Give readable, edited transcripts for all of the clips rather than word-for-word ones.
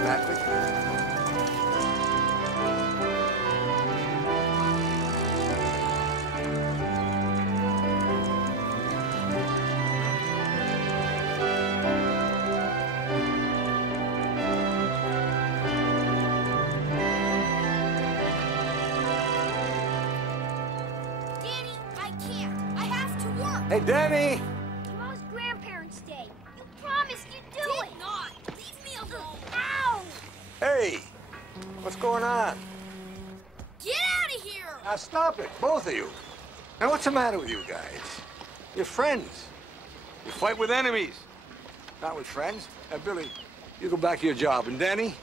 Exactly. Hey, Danny! Tomorrow's Grandparents' Day. You promised you'd do it. Did not. Leave me alone. Ow! Hey! What's going on? Get out of here! Now stop it, both of you. Now what's the matter with you guys? You're friends. You fight with enemies, not with friends. Now, Billy, you go back to your job. And Danny,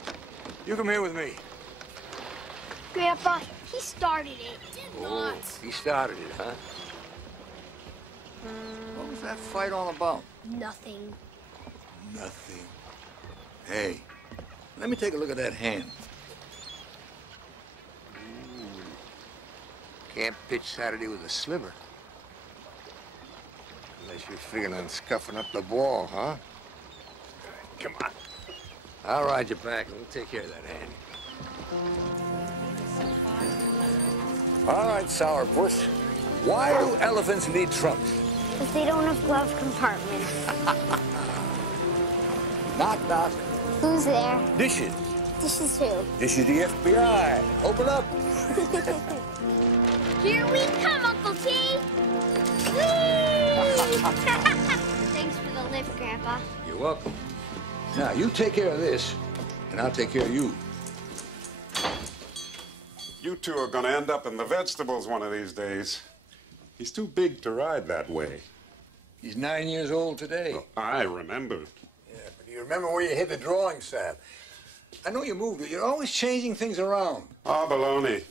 you come here with me. Grandpa, he started it. Did not. He started it, huh? What was that fight all about? Nothing. Nothing. Hey, let me take a look at that hand. Ooh. Can't pitch Saturday with a sliver. Unless you're figuring on scuffing up the ball, huh? Come on. I'll ride you back and we'll take care of that hand. All right, sourpuss. Why do elephants need trunks? Because they don't have glove compartments. Knock, knock. Who's there? Dishes. This is who? This is the FBI. Open up. Here we come, Uncle T! Whee! Thanks for the lift, Grandpa. You're welcome. Now, you take care of this, and I'll take care of you. You two are gonna end up in the vegetables one of these days. He's too big to ride that way. He's 9 years old today. Oh, I remember. Yeah, but do you remember where you hid the drawing set? I know you moved it. You're always changing things around. Ah, baloney.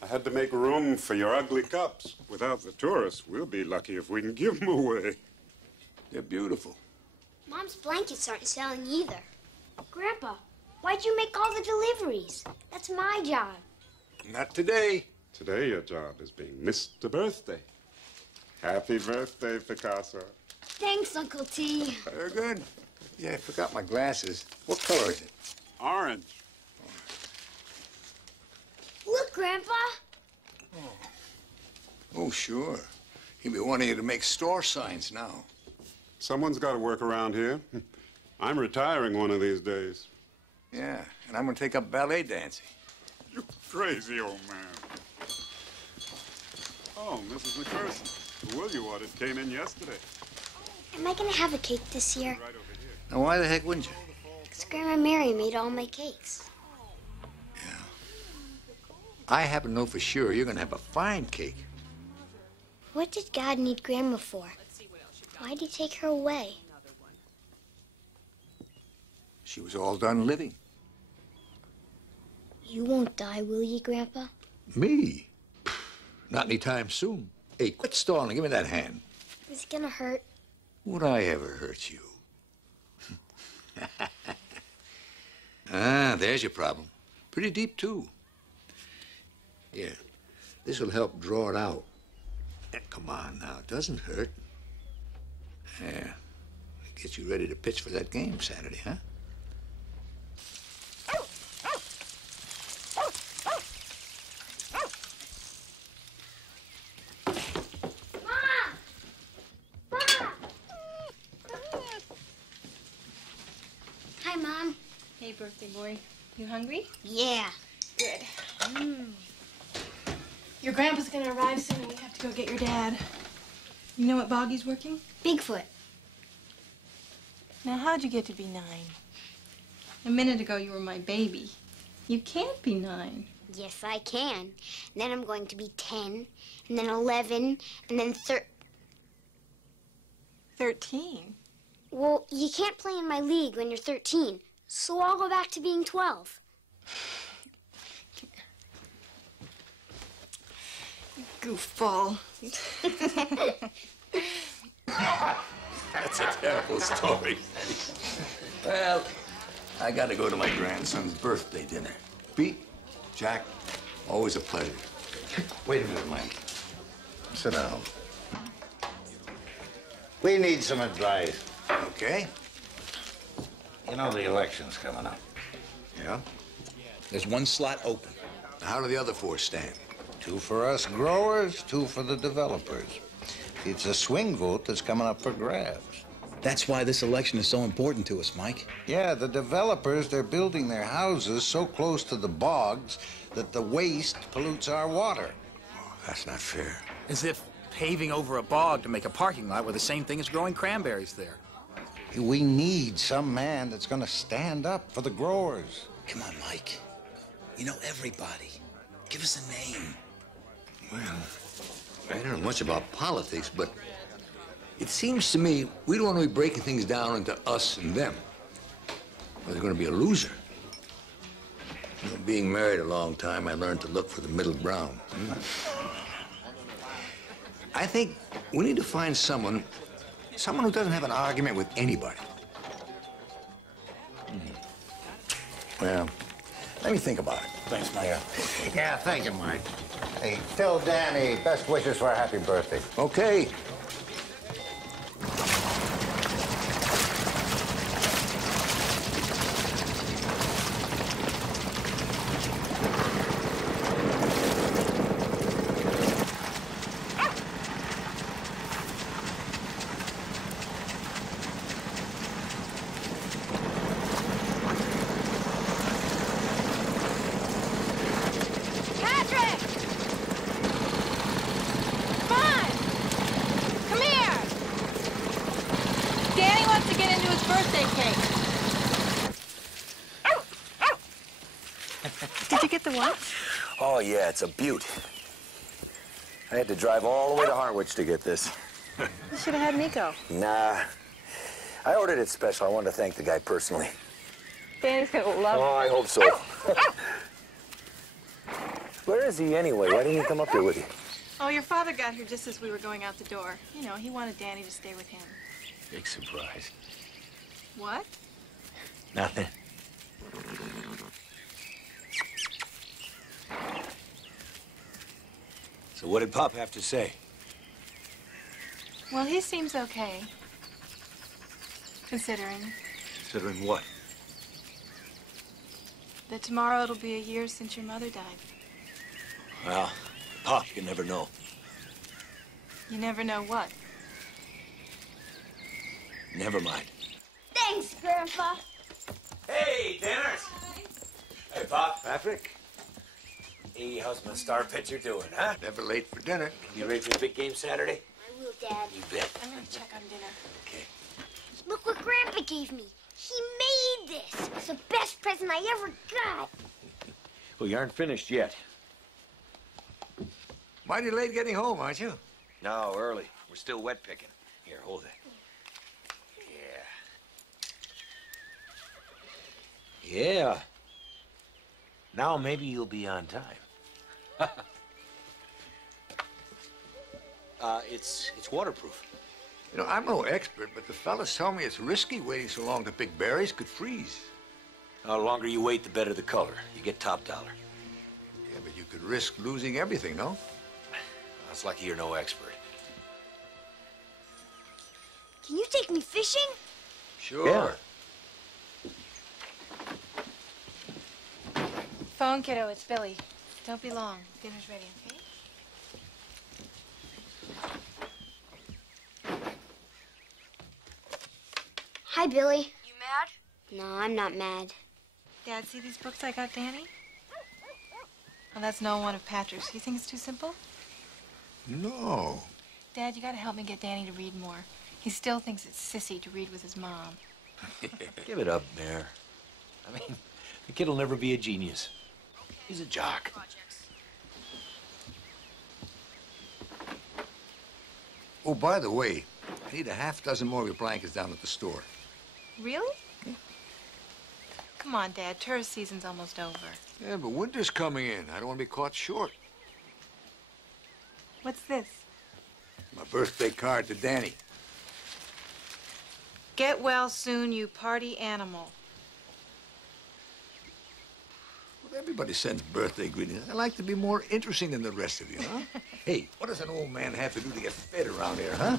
I had to make room for your ugly cups. Without the tourists, we'll be lucky if we can give them away. They're beautiful. Mom's blankets aren't selling either. Grandpa, why'd you make all the deliveries? That's my job. Not today. Today, your job is being Mr. Birthday. Happy birthday, Picasso. Thanks, Uncle T. Very good. Yeah, I forgot my glasses. What color is it? Orange. Look, Grandpa. Oh, sure. He'll be wanting you to make store signs now. Someone's got to work around here. I'm retiring one of these days. Yeah, and I'm going to take up ballet dancing. You crazy old man. Oh, Mrs. McPherson. The will you ordered came in yesterday. Am I going to have a cake this year? Right over here. Now, why the heck wouldn't you? Because Grandma Mary made all my cakes. Yeah. I happen to know for sure you're going to have a fine cake. What did God need Grandma for? Why'd he take her away? She was all done living. You won't die, will you, Grandpa? Me? Not anytime soon. Hey, quit stalling. Give me that hand. It's gonna hurt. Would I ever hurt you? Ah, there's your problem. Pretty deep, too. Here, this will help draw it out. Come on now, it doesn't hurt. Yeah, get you ready to pitch for that game Saturday, huh? Hi, Mom. Hey, birthday boy. You hungry? Yeah. Good. Your grandpa's gonna arrive soon and we have to go get your dad. You know what Boggy's working? Bigfoot. Now, how'd you get to be 9? A minute ago, you were my baby. You can't be 9. Yes, I can. And then I'm going to be 10, and then 11, and then 13? Well, you can't play in my league when you're 13, so I'll go back to being 12. Goofball. That's a terrible story. Well, I got to go to my grandson's birthday dinner. Pete, Jack, always a pleasure. Wait a minute, Mike. Sit down. We need some advice. Okay. You know the election's coming up. Yeah? There's one slot open. How do the other 4 stand? 2 for us growers, 2 for the developers. It's a swing vote that's coming up for grabs. That's why this election is so important to us, Mike. Yeah, the developers, they're building their houses so close to the bogs that the waste pollutes our water. Oh, that's not fair. As if paving over a bog to make a parking lot were the same thing as growing cranberries there. We need some man that's gonna stand up for the growers. Come on, Mike. You know everybody. Give us a name. Well, I don't know much about politics, but it seems to me we don't want to be breaking things down into us and them. Or there's going to be a loser. You know, being married a long time, I learned to look for the middle ground. I think we need to find someone who doesn't have an argument with anybody. Well, let me think about it. Thanks, Mike. Yeah, thank you, Mike. Hey, tell Danny best wishes for a happy birthday. Okay. Did you get the watch? Oh, yeah, it's a beaut. I had to drive all the way to Harwich to get this. You should have had me go. Nah. I ordered it special. I wanted to thank the guy personally. Danny's gonna love it. Oh, I hope so. Where is he anyway? Why didn't he come up here with you? Oh, your father got here just as we were going out the door. You know, he wanted Danny to stay with him. Big surprise. What? Nothing. So what did Pop have to say? Well, he seems okay. Considering Considering what? that tomorrow it'll be a year since your mother died. Well, Pop, you never know. You never know what. Never mind. Thanks, Grandpa. Hey, Dennis! Hey, Pop. Patrick. Hey, how's my star pitcher doing, huh? Never late for dinner. You ready for the big game Saturday? I will, Dad. You bet. I'm gonna check on dinner. Okay. Look what Grandpa gave me. He made this. It's the best present I ever got. Well, you aren't finished yet. Mighty late getting home, aren't you? No, early. We're still wet picking. Here, hold it. Yeah. Yeah. Now maybe you'll be on time. It's waterproof. You know, I'm no expert, but the fellas tell me it's risky waiting so long to pick berries. Could freeze. The longer you wait, the better the color. You get top dollar. Yeah, but you could risk losing everything, no? It's lucky you're no expert. Can you take me fishing? Sure. Yeah. Phone, kiddo, it's Billy. Don't be long. Dinner's ready, okay? Hi, Billy. You mad? No, I'm not mad. Dad, see these books I got Danny? Oh, that's no one of Patrick's. You think it's too simple? No. Dad, you gotta help me get Danny to read more. He still thinks it's sissy to read with his mom. Give it up, Mayor. I mean, the kid'll never be a genius. He's a jock. Oh, by the way, I need a half dozen more of your blankets down at the store. Really? Yeah. Come on, Dad. Tourist season's almost over. Yeah, but winter's coming in. I don't want to be caught short. What's this? My birthday card to Danny. Get well soon, you party animal. Well, everybody sends birthday greetings. I like to be more interesting than the rest of you, huh? Hey, what does an old man have to do to get fed around here, huh?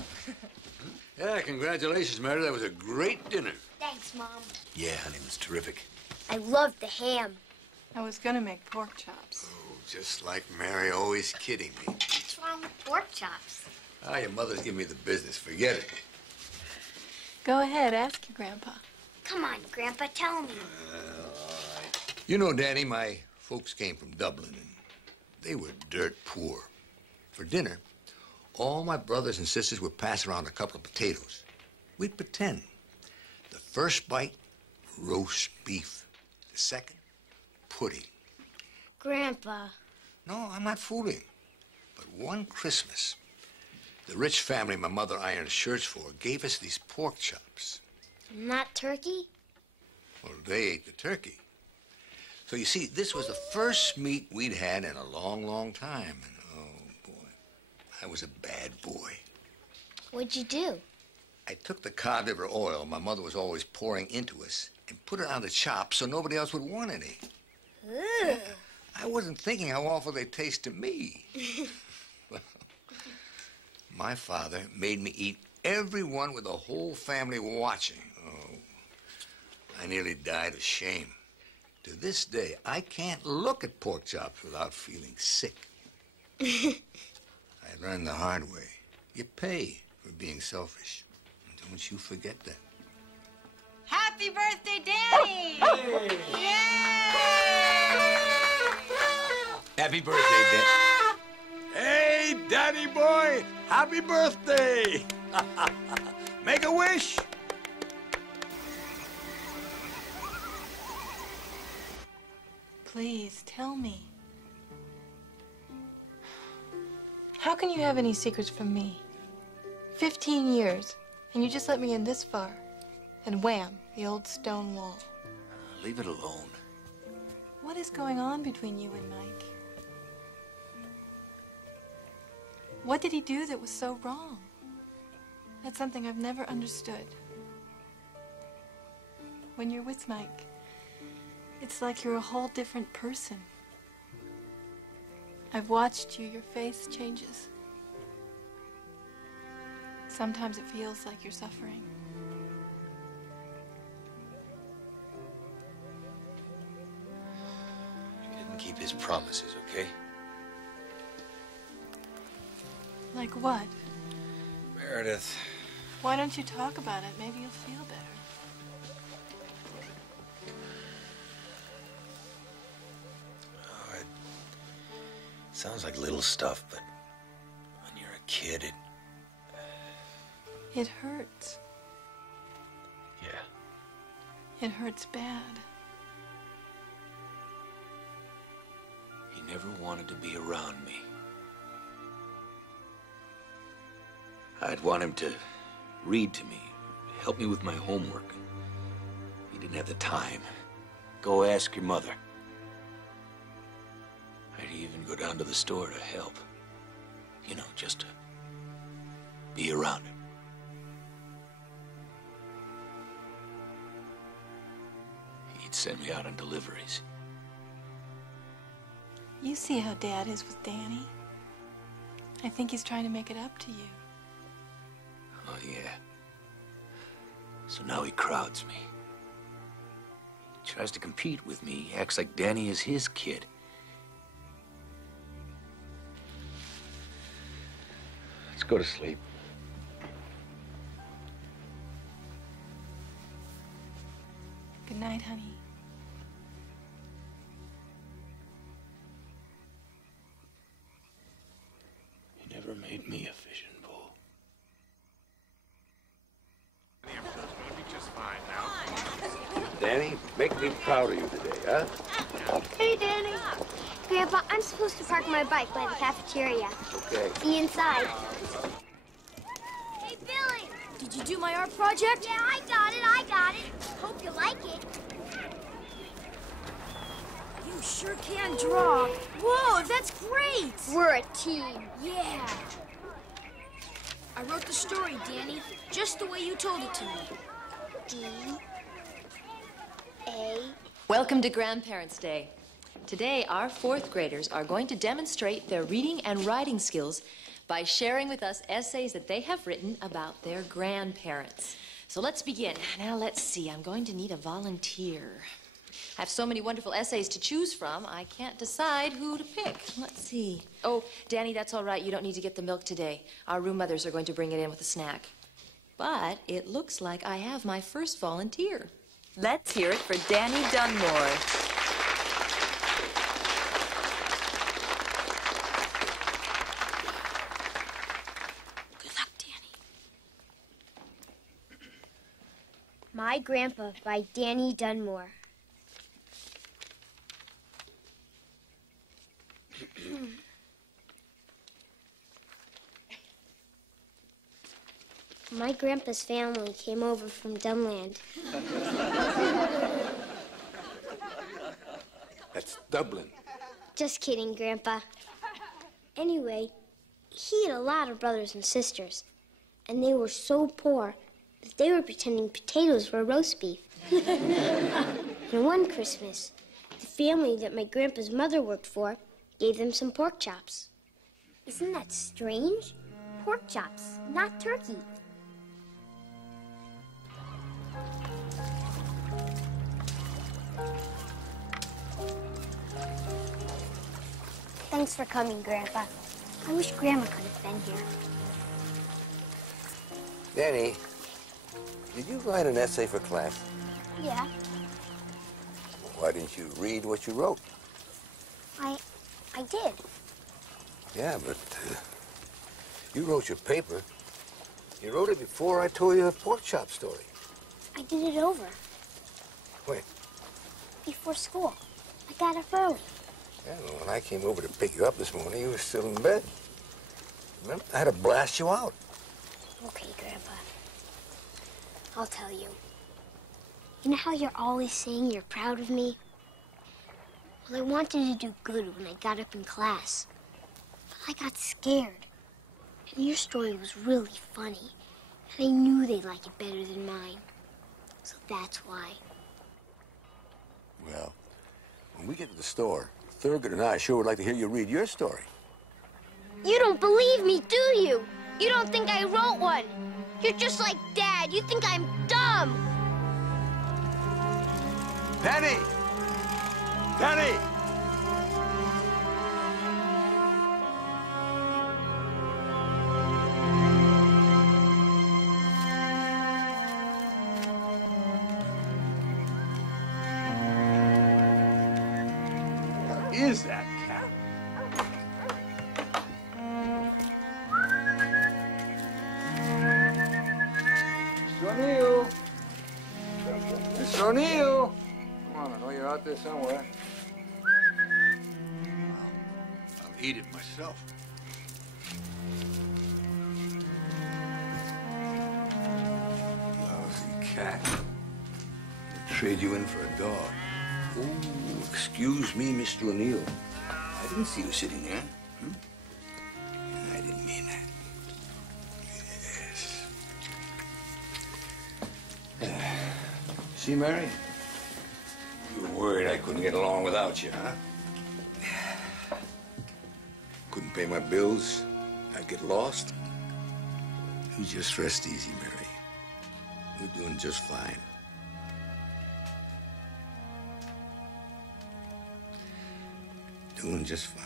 Yeah, congratulations, Mary. That was a great dinner. Thanks, Mom. Yeah, honey, it was terrific. I loved the ham. I was gonna make pork chops. Oh, just like Mary, always kidding me. What's wrong with pork chops? Ah, your mother's giving me the business. Forget it. Go ahead, ask your grandpa. Come on, Grandpa, tell me. You know, Danny, my folks came from Dublin, and they were dirt poor. For dinner, all my brothers and sisters would pass around a couple of potatoes. We'd pretend. The first bite, roast beef. The second, pudding. Grandpa. No, I'm not fooling. But one Christmas, the rich family my mother ironed shirts for gave us these pork chops. Not turkey? Well, they ate the turkey. So you see, this was the first meat we'd had in a long, long time. And oh, boy, I was a bad boy. What'd you do? I took the cod liver oil my mother was always pouring into us and put it on the chops so nobody else would want any. Ugh. I wasn't thinking how awful they taste to me. Well, my father made me eat every one with the whole family watching. Oh, I nearly died of shame. To this day, I can't look at pork chops without feeling sick. I learned the hard way. You pay for being selfish. Don't you forget that. Happy birthday, Danny! Yay! Happy birthday, Dan. Hey, Danny boy, happy birthday! Make a wish! Please, tell me. How can you have any secrets from me? 15 years, and you just let me in this far. And wham, the old stone wall. Leave it alone. What is going on between you and Mike? What did he do that was so wrong? That's something I've never understood. When you're with Mike, it's like you're a whole different person. I've watched you, your face changes. Sometimes it feels like you're suffering. He didn't keep his promises, okay? Like what? Meredith. Why don't you talk about it? Maybe you'll feel better. Oh, it sounds like little stuff, but when you're a kid, It hurts. yeah. It hurts bad. He never wanted to be around me. I'd want him to read to me, help me with my homework. He didn't have the time. Go ask your mother. I'd even go down to the store to help. You know, just to be around him. He'd send me out on deliveries. You see how Dad is with Danny. I think he's trying to make it up to you. Oh, yeah. So now he crowds me. He tries to compete with me. He acts like Danny is his kid. Let's go to sleep. Good night, honey. He never made me a fishing pole. Danny, make me proud of you today, huh? Hey, Danny. Grandpa, I'm supposed to park my bike by the cafeteria. Okay. See you inside. Hey, Billy! Did you do my art project? Yeah, I got it. Hope you like it. You sure can draw. Whoa, that's great! We're a team. Yeah. I wrote the story, Danny, just the way you told it to me. D-A... Welcome to Grandparents' Day. Today, our fourth graders are going to demonstrate their reading and writing skills by sharing with us essays that they have written about their grandparents. So let's begin. Now, let's see. I'm going to need a volunteer. I have so many wonderful essays to choose from, I can't decide who to pick. Let's see. Oh, Danny, that's all right. You don't need to get the milk today. Our room mothers are going to bring it in with a snack. But it looks like I have my first volunteer. Let's hear it for Danny Dunmore. Good luck, Danny. My Grandpa by Danny Dunmore. My grandpa's family came over from Dunland. That's Dublin. Just kidding, Grandpa. Anyway, he had a lot of brothers and sisters, and they were so poor that they were pretending potatoes were roast beef. And one Christmas, the family that my grandpa's mother worked for gave them some pork chops. Isn't that strange? Pork chops, not turkey. Thanks for coming, Grandpa. I wish Grandma could have been here. Danny, did you write an essay for class? Yeah, Why didn't you read what you wrote? I did. Yeah, but you wrote your paper. You wrote it before I told you the pork chop story. I did it over. When? Before school. I got up early. Yeah, well, when I came over to pick you up this morning, you were still in bed. Remember? I had to blast you out. Okay, Grandpa. I'll tell you. You know how you're always saying you're proud of me? Well, I wanted to do good when I got up in class. But I got scared. And your story was really funny. And I knew they'd like it better than mine. So that's why. Well, when we get to the store, Thurgood and I sure would like to hear you read your story. You don't believe me, do you? You don't think I wrote one. You're just like Dad. You think I'm dumb. Penny! Penny! What is that cat? Mr. O'Neill! Mr. O'Neill! Come on, I know you're out there somewhere. I'll eat it myself. Lousy cat. I'll trade you in for a dog. Oh, excuse me, Mr. O'Neill. I didn't see you sitting there. I didn't mean that. Yes. See, Mary? You were worried I couldn't get along without you, huh? Couldn't pay my bills. I'd get lost. You just rest easy, Mary. We're doing just fine. Doing just fine.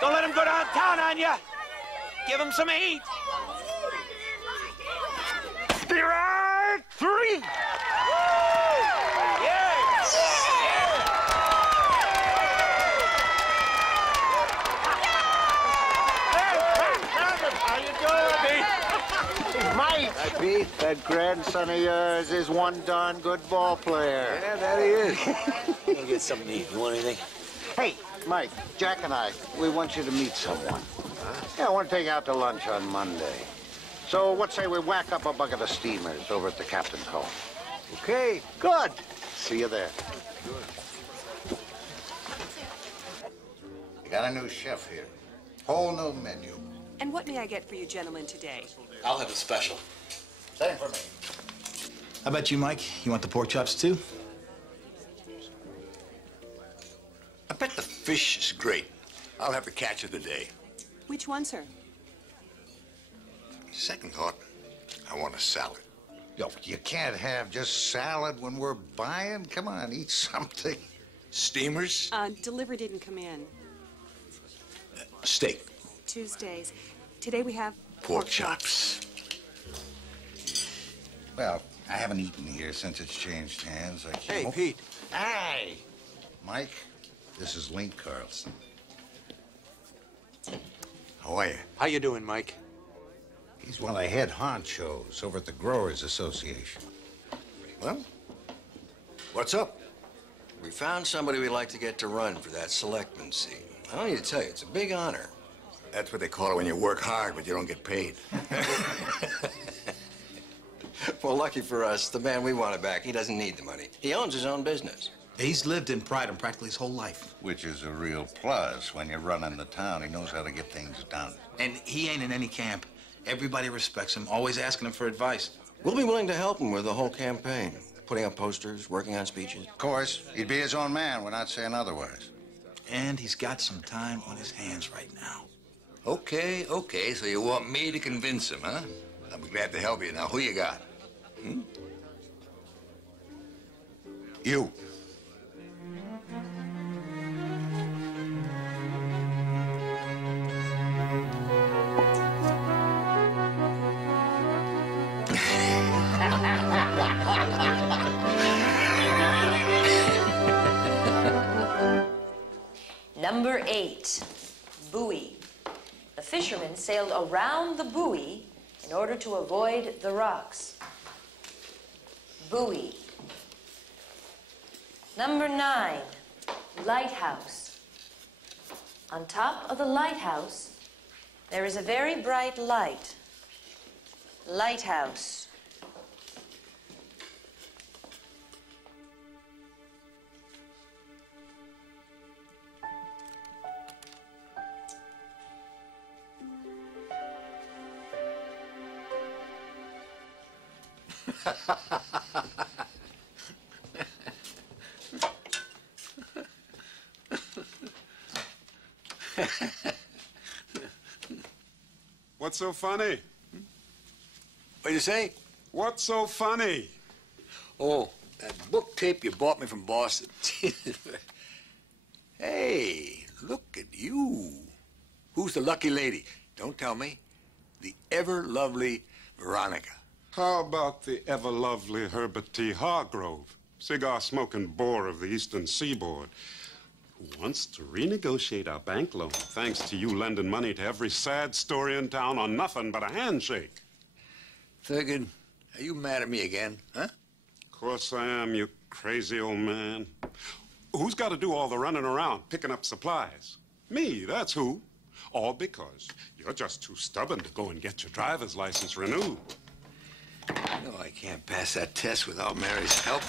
Don't let him go downtown on you. Give him some heat. Steer 3. How you doing, Pete? Mike. Hi, Pete. That grandson of yours is one darn good ball player. Yeah, that he is. We'll get something to eat. You want anything? Hey, Mike, Jack and I, we want you to meet someone. Huh? Yeah, I want to take you out to lunch on Monday. So what say we whack up a bucket of steamers over at the captain's home? Okay. Good. See you there. We got a new chef here. Whole new menu. And what may I get for you gentlemen today? I'll have a special. Same for me. How about you, Mike? You want the pork chops, too? I bet the fish is great. I'll have the catch of the day. Which one, sir? Second thought, I want a salad. Yo, you can't have just salad when we're buying. Come on, eat something. Steamers? Delivery didn't come in. Steak. Tuesdays. Today we have Pork chops. Well, I haven't eaten here since it's changed hands. Hey, Pete. Hey! Mike, this is Link Carlson. How are you? How you doing, Mike? He's one of the head honchos over at the Growers Association. Well, what's up? We found somebody we'd like to get to run for that selectman seat. I don't need to tell you, it's a big honor. That's what they call it when you work hard, but you don't get paid. Well, lucky for us, the man we wanted back, he doesn't need the money. He owns his own business. He's lived in Prideham practically his whole life. Which is a real plus. When you're running the town, he knows how to get things done. And he ain't in any camp. Everybody respects him, always asking him for advice. We'll be willing to help him with the whole campaign. Putting up posters, working on speeches. Of course, he'd be his own man. We're not saying otherwise. And he's got some time on his hands right now. Okay, so you want me to convince him, huh? I'll be glad to help you. Now, who you got? You. Number 8, buoy. The fishermen sailed around the buoy in order to avoid the rocks. Buoy. Number 9, lighthouse. On top of the lighthouse, there is a very bright light. Lighthouse. What's so funny? What'd you say? What's so funny? Oh, that book tape you bought me from Boston. Hey, look at you. Who's the lucky lady? Don't tell me. The ever-lovely Veronica. How about the ever-lovely Herbert T. Hargrove, cigar-smoking bore of the Eastern Seaboard, who wants to renegotiate our bank loan thanks to you lending money to every sad story in town on nothing but a handshake? Thurgood, are you mad at me again, huh? Of course I am, you crazy old man. Who's got to do all the running around, picking up supplies? Me, that's who. All because you're just too stubborn to go and get your driver's license renewed. No, I can't pass that test without Mary's help.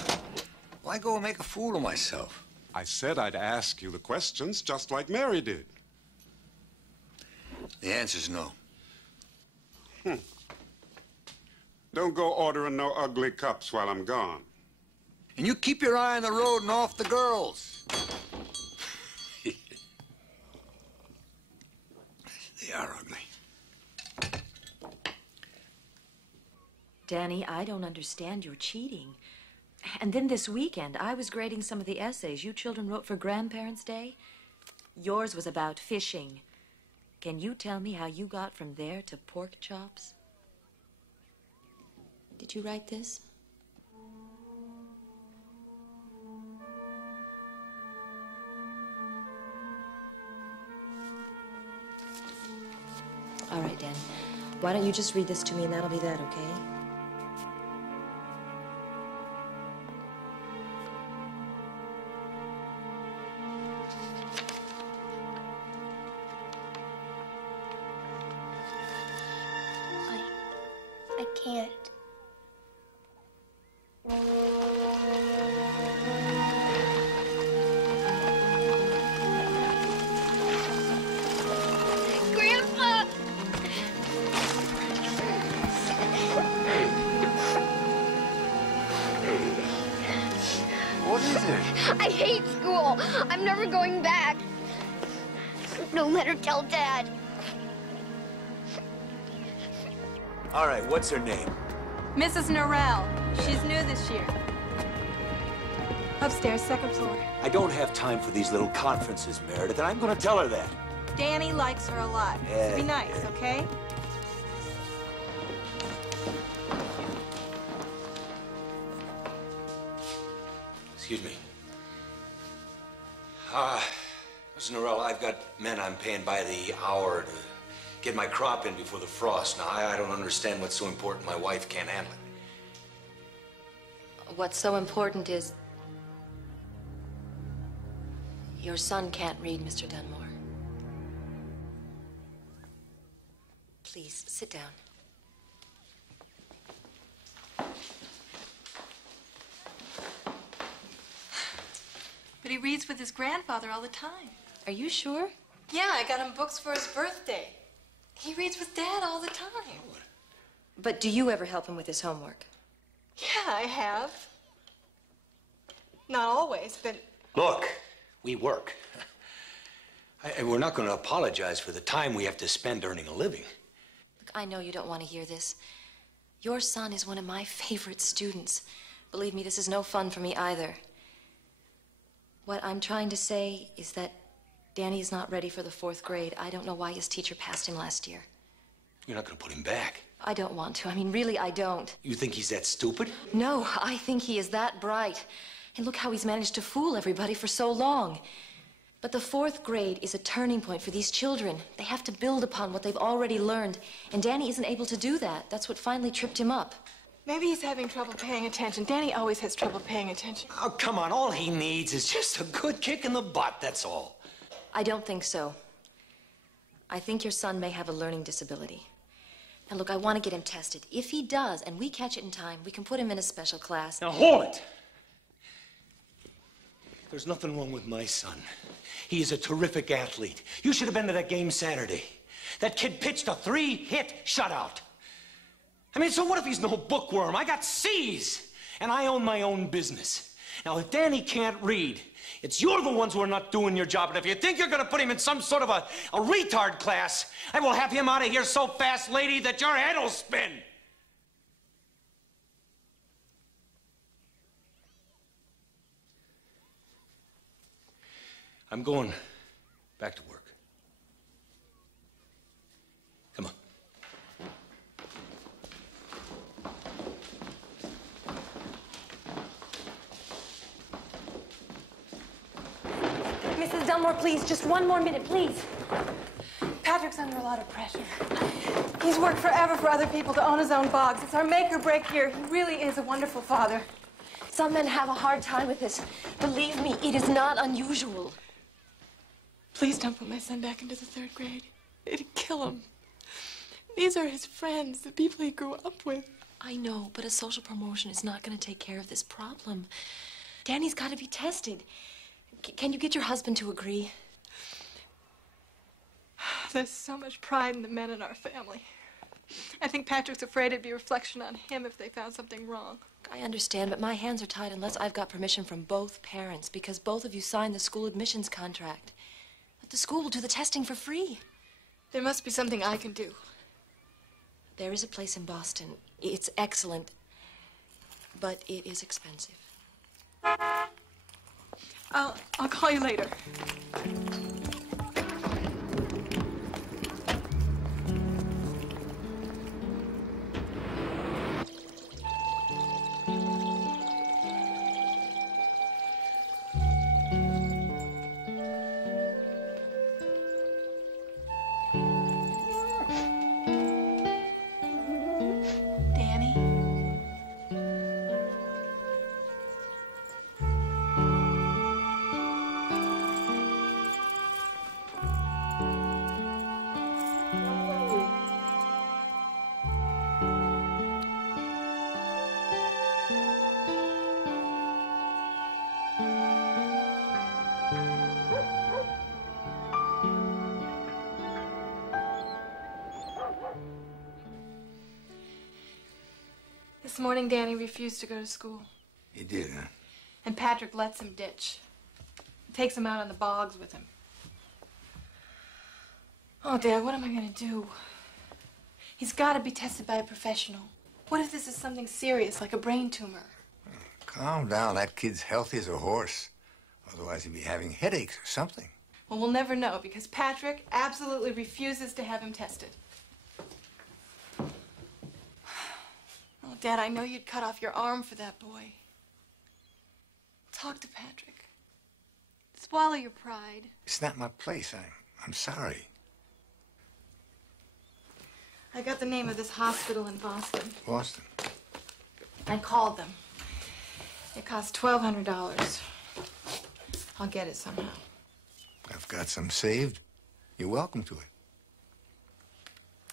Why go and make a fool of myself? I said I'd ask you the questions just like Mary did. The answer's no. Don't go ordering no ugly cups while I'm gone. And you keep your eye on the road and off the girls. They are ugly. Danny, I don't understand your cheating. And then this weekend, I was grading some of the essays you children wrote for Grandparents' Day. Yours was about fishing. Can you tell me how you got from there to pork chops? Did you write this? All right, Danny. Why don't you just read this to me and that'll be that, okay? is it? I hate school. I'm never going back. No matter, tell Dad. All right, what's her name? Mrs. Norrell. She's new this year. Upstairs, second floor. I don't have time for these little conferences, Meredith, and I'm going to tell her that. Danny likes her a lot. Yeah, So be nice, yeah. okay? Excuse me. Mrs. Norrell, I've got men I'm paying by the hour to get my crop in before the frost. Now, I don't understand what's so important my wife can't handle it. What's so important is your son can't read, Mr. Dunmore. Please, sit down. But he reads with his grandfather all the time. Are you sure? Yeah, I got him books for his birthday. He reads with Dad all the time. But do you ever help him with his homework? Yeah, I have. Not always, but... Look, we work. We're not going to apologize for the time we have to spend earning a living. Look, I know you don't want to hear this. Your son is one of my favorite students. Believe me, this is no fun for me either. What I'm trying to say is that Danny is not ready for the 4th grade. I don't know why his teacher passed him last year. You're not going to put him back. I don't want to. I mean, really, I don't. You think he's that stupid? No, I think he is that bright. And look how he's managed to fool everybody for so long. But the 4th grade is a turning point for these children. They have to build upon what they've already learned. And Danny isn't able to do that. That's what finally tripped him up. Maybe he's having trouble paying attention. Danny always has trouble paying attention. Oh, come on. All he needs is just a good kick in the butt, that's all. I don't think so. I think your son may have a learning disability. And look, I want to get him tested. If he does, and we catch it in time, we can put him in a special class. Now, hold it! There's nothing wrong with my son. He is a terrific athlete. You should have been to that game Saturday. That kid pitched a 3-hit shutout. I mean, so what if he's no bookworm? I got C's, and I own my own business. Now, if Danny can't read, it's you're the ones who are not doing your job. And if you think you're going to put him in some sort of a retard class, I will have him out of here so fast, lady, that your head will spin. I'm going back to work. Come on. Mrs. Dunmore, please, just one more minute, please. Patrick's under a lot of pressure. He's worked forever for other people to own his own bogs. It's our make or break year. He really is a wonderful father. Some men have a hard time with this. Believe me, it is not unusual. Please don't put my son back into the 3rd grade. It'd kill him. These are his friends, the people he grew up with. I know, but a social promotion is not going to take care of this problem. Danny's got to be tested. Can you get your husband to agree? There's so much pride in the men in our family. I think Patrick's afraid it'd be a reflection on him if they found something wrong. I understand, but my hands are tied unless I've got permission from both parents because both of you signed the school admissions contract. But the school will do the testing for free. There must be something I can do. There is a place in Boston. It's excellent, but it is expensive. I'll call you later. This morning, Danny refused to go to school. He did, huh? And Patrick lets him ditch. Takes him out on the bogs with him. Oh, Dad, what am I going to do? He's got to be tested by a professional. What if this is something serious, like a brain tumor? Calm down. That kid's healthy as a horse. Otherwise, he'd be having headaches or something. Well, we'll never know, because Patrick absolutely refuses to have him tested. Oh, Dad, I know you'd cut off your arm for that boy. Talk to Patrick. Swallow your pride. It's not my place. I'm sorry. I got the name of this hospital in Boston. Boston? I called them. It costs $1,200. I'll get it somehow. I've got some saved. You're welcome to it.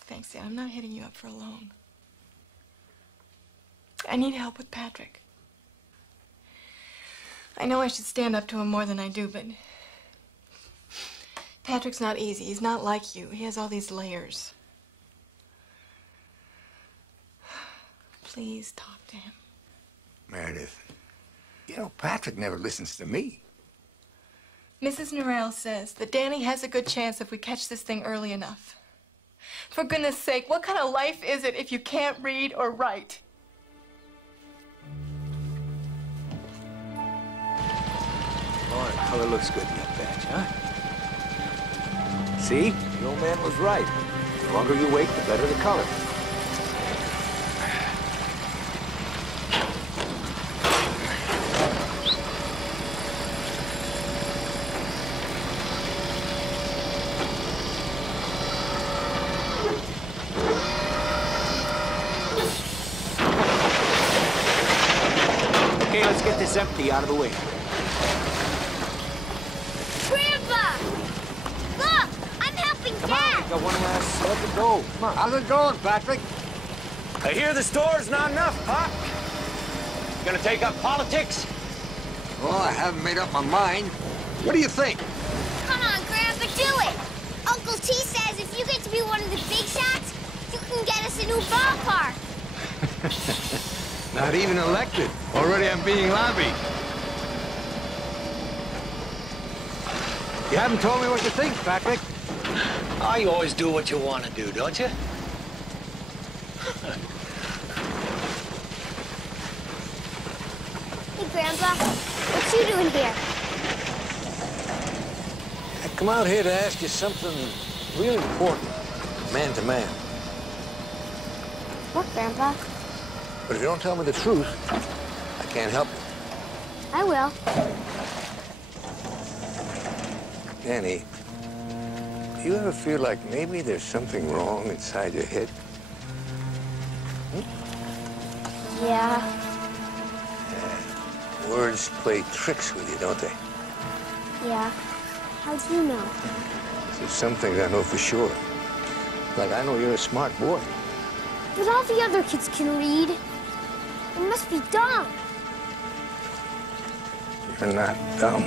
Thanks, Dad. I'm not hitting you up for a loan. I need help with Patrick. I know I should stand up to him more than I do, but Patrick's not easy. He's not like you. He has all these layers. Please talk to him. Meredith, you know, Patrick never listens to me. Mrs. Norrell says that Danny has a good chance if we catch this thing early enough. For goodness sake, what kind of life is it if you can't read or write? Oh, the color looks good in that batch, huh? See? The old man was right. The longer you wait, the better the color. Okay, let's get this empty out of the way. Grandpa! Look! I'm helping Dad! Got one last let it go. Come on. How's it going, Patrick? I hear the store's not enough, Pop. Gonna take up politics? Well, I haven't made up my mind. What do you think? Come on, Grandpa, do it! Uncle T says if you get to be one of the big shots, you can get us a new ballpark. Not even elected. Already I'm being lobbied. You haven't told me what you think, Patrick. Oh, you always do what you want to do, don't you? Hey, Grandpa, what you doing here? I come out here to ask you something really important, man to man. What, Grandpa? But if you don't tell me the truth, I can't help you. I will. Danny, do you ever feel like maybe there's something wrong inside your head? Yeah. Words play tricks with you, don't they? Yeah. How do you know? There's some things I know for sure. Like I know you're a smart boy. But all the other kids can read. It must be dumb. You're not dumb.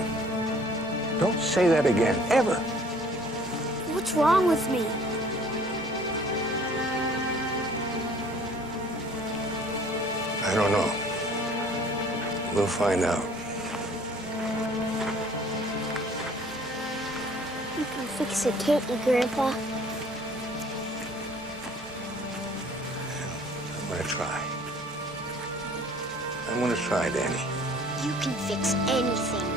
Don't say that again, ever. What's wrong with me? I don't know. We'll find out. You can fix it, can't you, Grandpa? I'm gonna try. I'm gonna try, Danny. You can fix anything.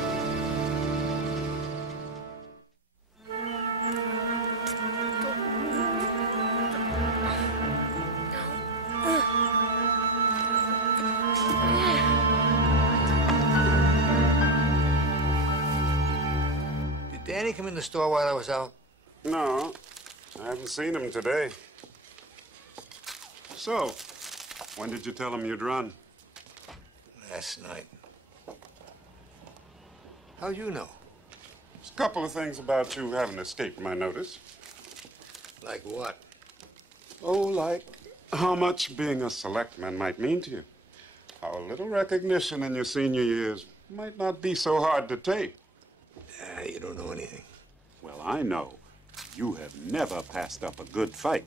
Did Danny come in the store while I was out? No, I haven't seen him today. So, when did you tell him you'd run? Last night. How'd you know? There's a couple of things about you haven't escaped my notice. Like what? Oh, like how much being a selectman might mean to you. How a little recognition in your senior years might not be so hard to take. You don't know anything. Well, I know. You have never passed up a good fight.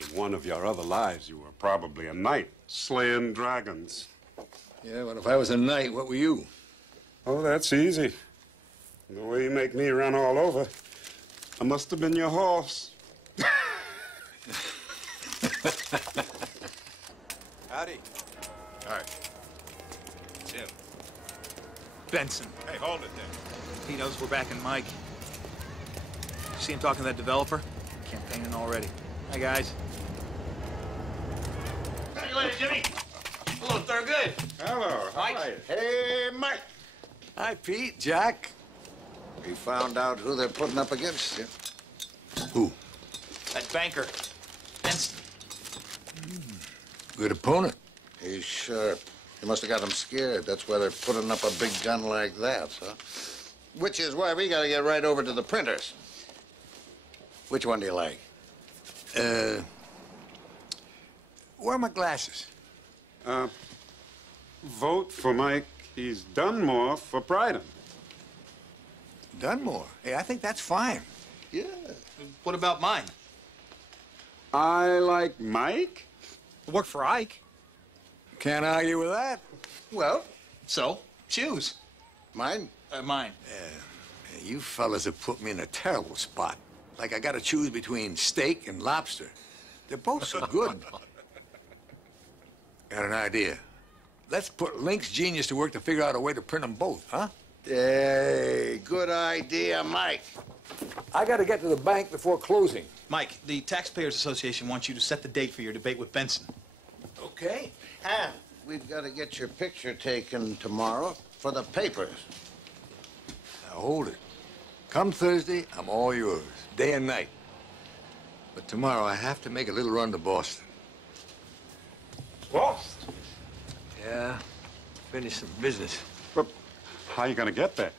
In one of your other lives, you were probably a knight slaying dragons. Yeah, well, if I was a knight, what were you? Oh, that's easy. The way you make me run all over, I must have been your horse. Howdy. All right. Jim. Benson. Hey, hold it there. He knows we're backing Mike. See him talking to that developer? Campaigning already. Hi, guys. See you later, Jimmy. Hello, Thurgood. Hello. Mike. Hi. Hey, Mike. Hi, Pete. Jack. We found out who they're putting up against you. Who? That banker. Benson. Good opponent. He's sharp. You must have got him scared. That's why they're putting up a big gun like that, huh? Which is why we gotta get right over to the printers. Which one do you like? Where are my glasses? Vote for Mike. He's done more for Pryden. Dunmore. Hey, I think that's fine. Yeah. What about mine? I like Mike. Work for Ike. Can't argue with that. Well, So, choose. mine. Mine. You fellas have put me in a terrible spot. Like I gotta choose between steak and lobster. They're both so good. Got an idea. Let's put Link's genius to work to figure out a way to print them both, huh? Hey, good idea, Mike. I gotta get to the bank before closing. Mike, the Taxpayers Association wants you to set the date for your debate with Benson. Okay. And we've got to get your picture taken tomorrow for the papers. Now hold it. Come Thursday, I'm all yours, day and night. But tomorrow I have to make a little run to Boston. Boston? Yeah, finish some business. But how you gonna get there?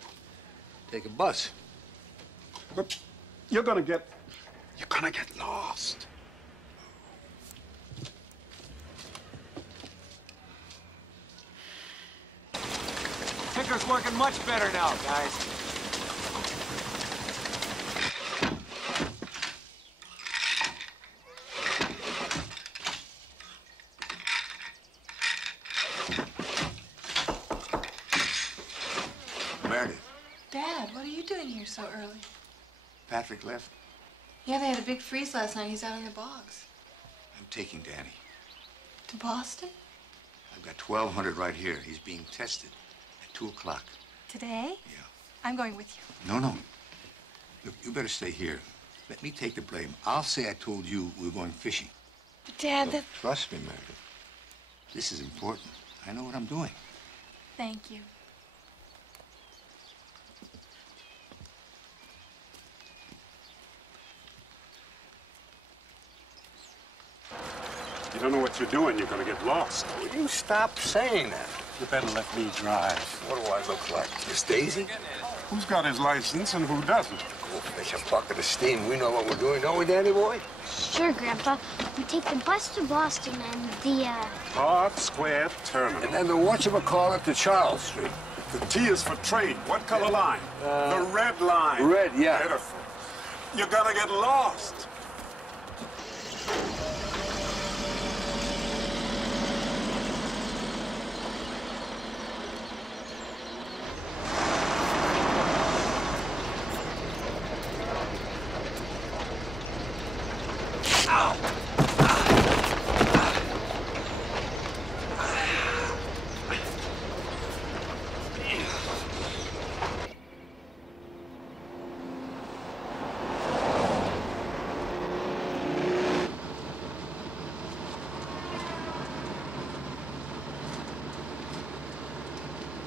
Take a bus. But you're gonna get lost. Picker's working much better now, guys. Meredith, Dad, what are you doing here so early? Patrick left. Yeah, they had a big freeze last night. He's out in the bogs. I'm taking Danny. To Boston? I've got 1,200 right here. He's being tested at 2 o'clock. Today? Yeah. I'm going with you. No. Look, you better stay here. Let me take the blame. I'll say I told you we were going fishing. But Dad, Look, trust me, Meredith. This is important. I know what I'm doing. Thank you. You don't know what you're doing. You're gonna get lost. Will you stop saying that? You better let me drive. What do I look like? Miss Daisy? Who's got his license and who doesn't? Go fish a bucket of steam. We know what we're doing, don't we, Danny boy? Sure, Grandpa. We take the bus to Boston and the, Park Square Terminal. And then the whatchamacallit to Charles Street. The T is for train. What color line? The red line. Red, yeah. Beautiful. You're gonna get lost.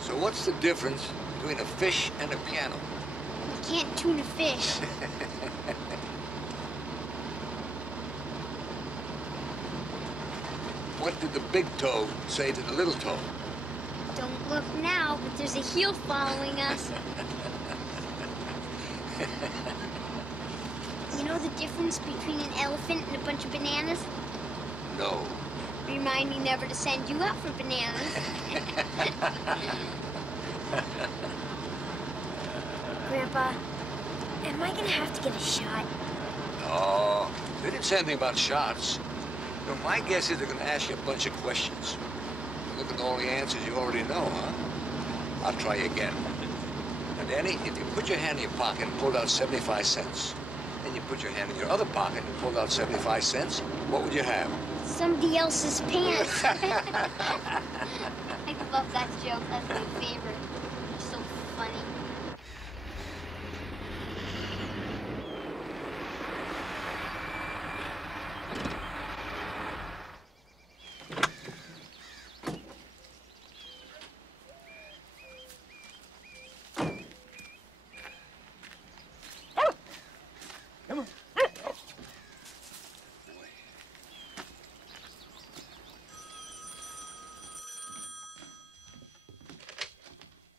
So what's the difference between a fish and a piano? you can't tune a fish. What did the big toe say to the little toe? Don't look now, but there's a heel following us. You know the difference between an elephant and a bunch of bananas? No. Remind me never to send you out for bananas. Grandpa, am I gonna have to get a shot? No. They didn't say anything about shots. No, my guess is they're gonna ask you a bunch of questions. Look at all the answers you already know, huh? I'll try again. Now, Danny, if you put your hand in your pocket and pulled out 75 cents, then you put your hand in your other pocket and pulled out 75 cents, what would you have? Somebody else's pants. I love that joke. That's my favorite. It's so funny. Come on.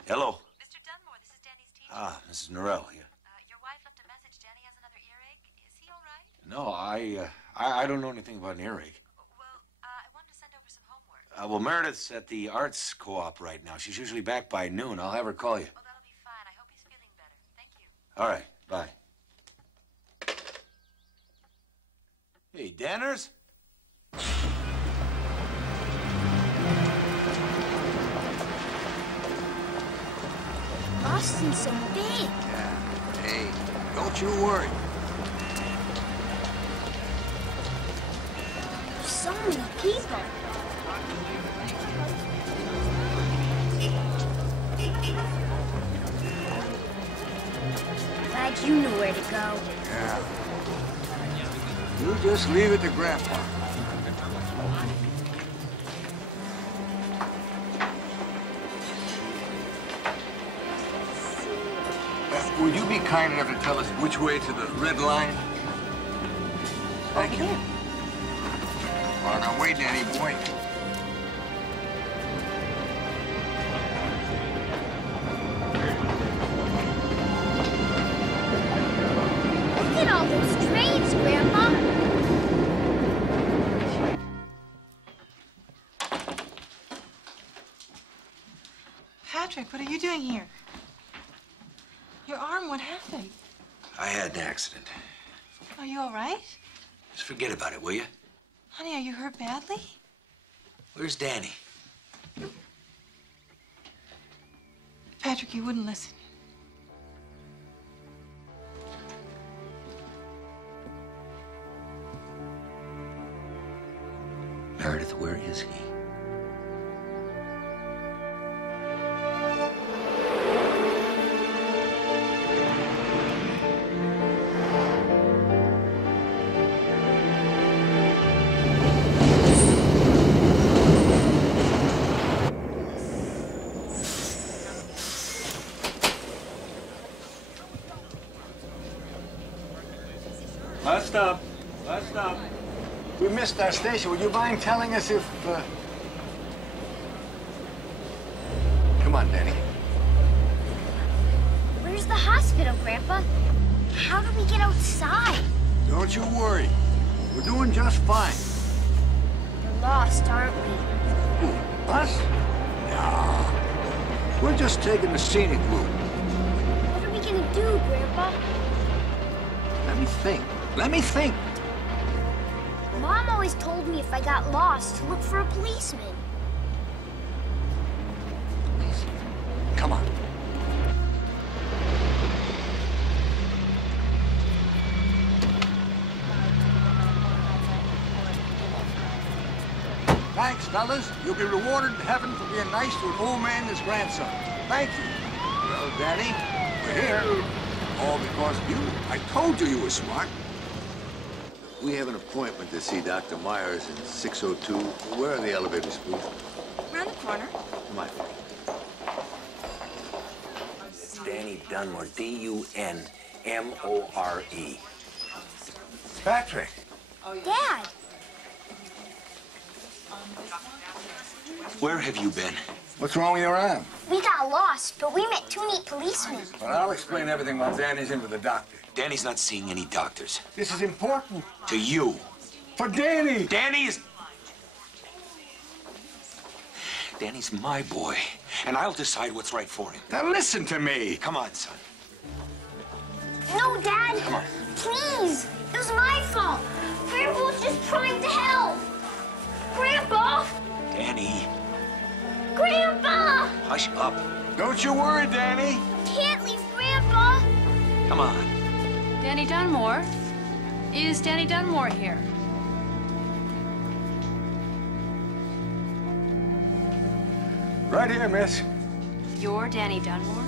Hello. Mr. Dunmore, this is Danny's teacher. Ah, Mrs. Norrell here. Your wife left a message. Danny has another earache. Is he all right? No, I don't know anything about an earache. Well, I wanted to send over some homework. Well, Meredith's at the arts co-op right now. She's usually back by noon. I'll have her call you. Oh, that'll be fine. I hope he's feeling better. Thank you. All right, bye. Hey, Danners? Boston's so big. Yeah. Hey, don't you worry. There's so many people. Glad you know where to go. Yeah. You just leave it to Grandpa. Would you be kind enough to tell us which way to the red line? Thank you. On our way, Danny boy. Look at all those trains, Grandpa. Patrick, what are you doing here? Your arm, what happened? I had an accident. Are you all right? Just forget about it, will you? Honey, are you hurt badly? Where's Danny? Patrick, you wouldn't listen. Meredith, where is he? Last stop. Last stop. We missed our station. Would you mind telling us if, Come on, Danny. Where's the hospital, Grandpa? How do we get outside? Don't you worry. We're doing just fine. We're lost, aren't we? Who, us? No. We're just taking the scenic route. What are we gonna do, Grandpa? Let me think. Let me think. Mom always told me if I got lost to look for a policeman. Come on. Thanks, fellas. You'll be rewarded in heaven for being nice to an old man and his grandson. Thank you. Well, Danny, we're here. All because of you. I told you you were smart. We have an appointment to see Dr. Myers in 602. Where are the elevators, please? Around the corner. Come on. It's Danny Dunmore, D-U-N-M-O-R-E. Patrick. Dad! Where have you been? What's wrong with your arm? We got lost, but we met two neat policemen. Well, I'll explain everything while Danny's in with the doctor. Danny's not seeing any doctors. This is important. To you. For Danny! Danny's my boy, and I'll decide what's right for him. Now listen to me. Come on, son. No, Dad! Come on. Please! It was my fault! Grandpa was just trying to help! Grandpa! Danny, Grandpa! Hush up. Don't you worry, Danny. Can't leave Grandpa. Come on. Danny Dunmore? Is Danny Dunmore here? Right here, miss. You're Danny Dunmore?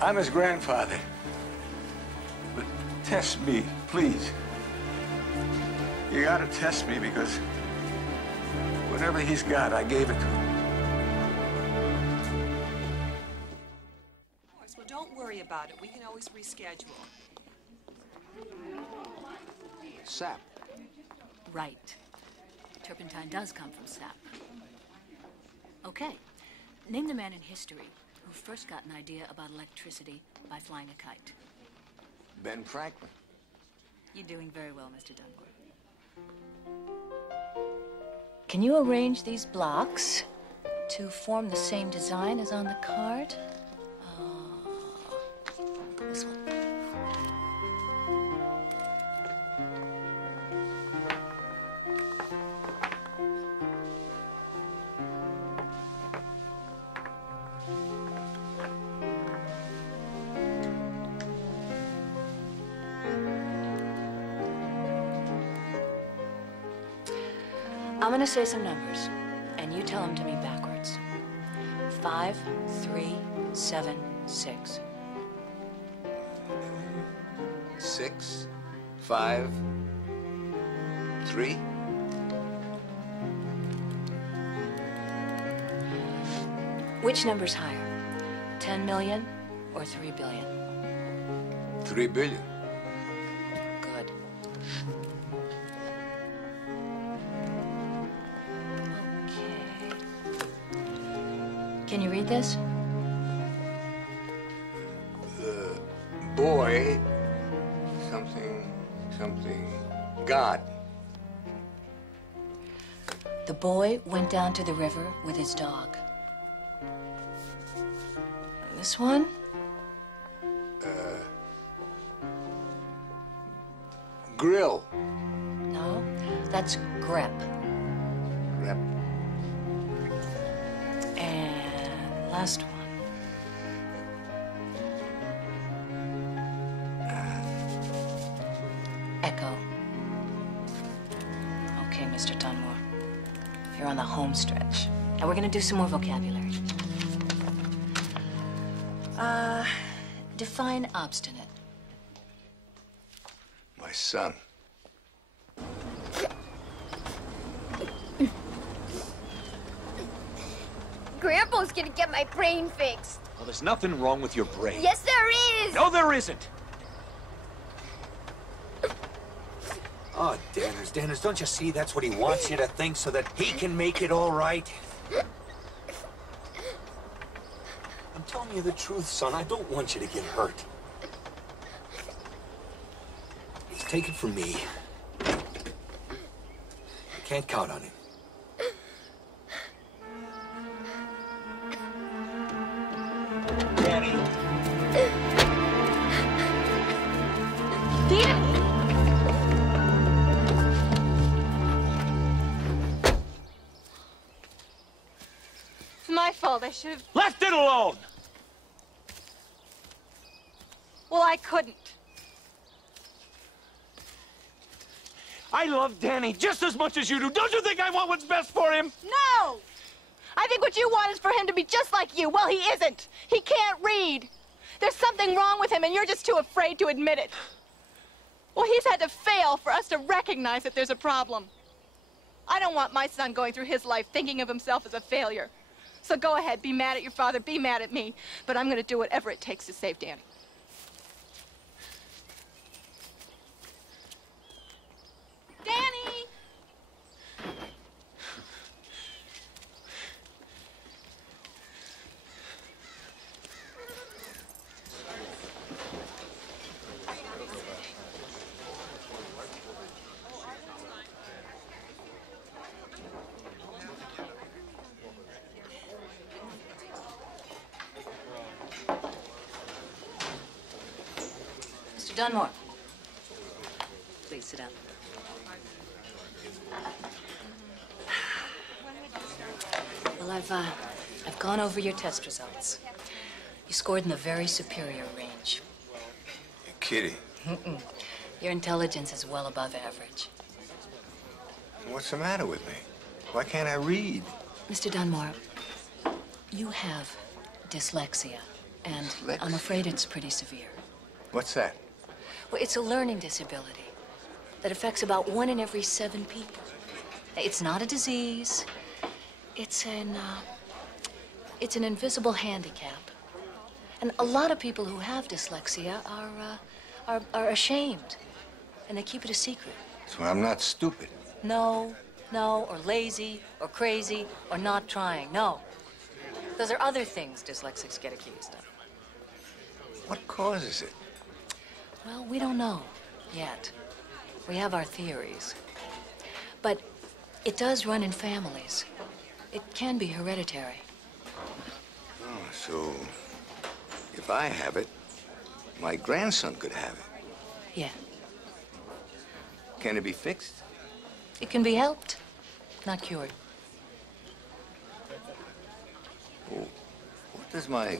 I'm his grandfather. But test me, please. You gotta test me because whatever he's got, I gave it to him. Of course, well, don't worry about it. We can always reschedule. Sap. Right. Turpentine does come from sap. Okay. Name the man in history who first got an idea about electricity by flying a kite. Ben Franklin. You're doing very well, Mr. Dunmore. Can you arrange these blocks to form the same design as on the card? This one. I'm gonna say some numbers, and you tell them to me backwards. 5, 3, 7, 6. 6, 5, 3. Which number's higher? 10 million or 3 billion? 3 billion. Good. Can you read this? The boy, something, got. The boy went down to the river with his dog. And this one? Grill. No, that's grep. Grep. And last one. Echo. Okay, Mr. Dunmore. You're on the home stretch. Now we're gonna do some more vocabulary. Define obstinate. My son. Grandpa's gonna get my brain fixed. Well, there's nothing wrong with your brain. Yes, there is. No, there isn't. Oh, Danners, don't you see that's what he wants you to think so that he can make it all right? I'm telling you the truth, son. I don't want you to get hurt. Take it from me. You can't count on him. Danny. It's my fault. I should have... Left it alone! Well, I couldn't. I love Danny just as much as you do. Don't you think I want what's best for him? No! I think what you want is for him to be just like you. Well, he isn't. He can't read. There's something wrong with him, and you're just too afraid to admit it. Well, he's had to fail for us to recognize that there's a problem. I don't want my son going through his life thinking of himself as a failure. So go ahead, be mad at your father, be mad at me, but I'm going to do whatever it takes to save Danny. Danny! Mr. Dunmore. Please sit down. I've gone over your test results. You scored in the very superior range. You're kidding. Mm-mm. Your intelligence is well above average. What's the matter with me? Why can't I read? Mr. Dunmore, you have dyslexia, and I'm afraid it's pretty severe. What's that? Well, it's a learning disability that affects about 1 in every 7 people. It's not a disease. It's an invisible handicap. And a lot of people who have dyslexia are ashamed, and they keep it a secret. So I'm not stupid. No, or lazy, or crazy, or not trying. No. Those are other things dyslexics get accused of. What causes it? Well, we don't know yet. We have our theories. But it does run in families. It can be hereditary. Oh, so if I have it, my grandson could have it. Yeah. Can it be fixed? It can be helped, not cured. Oh, what does my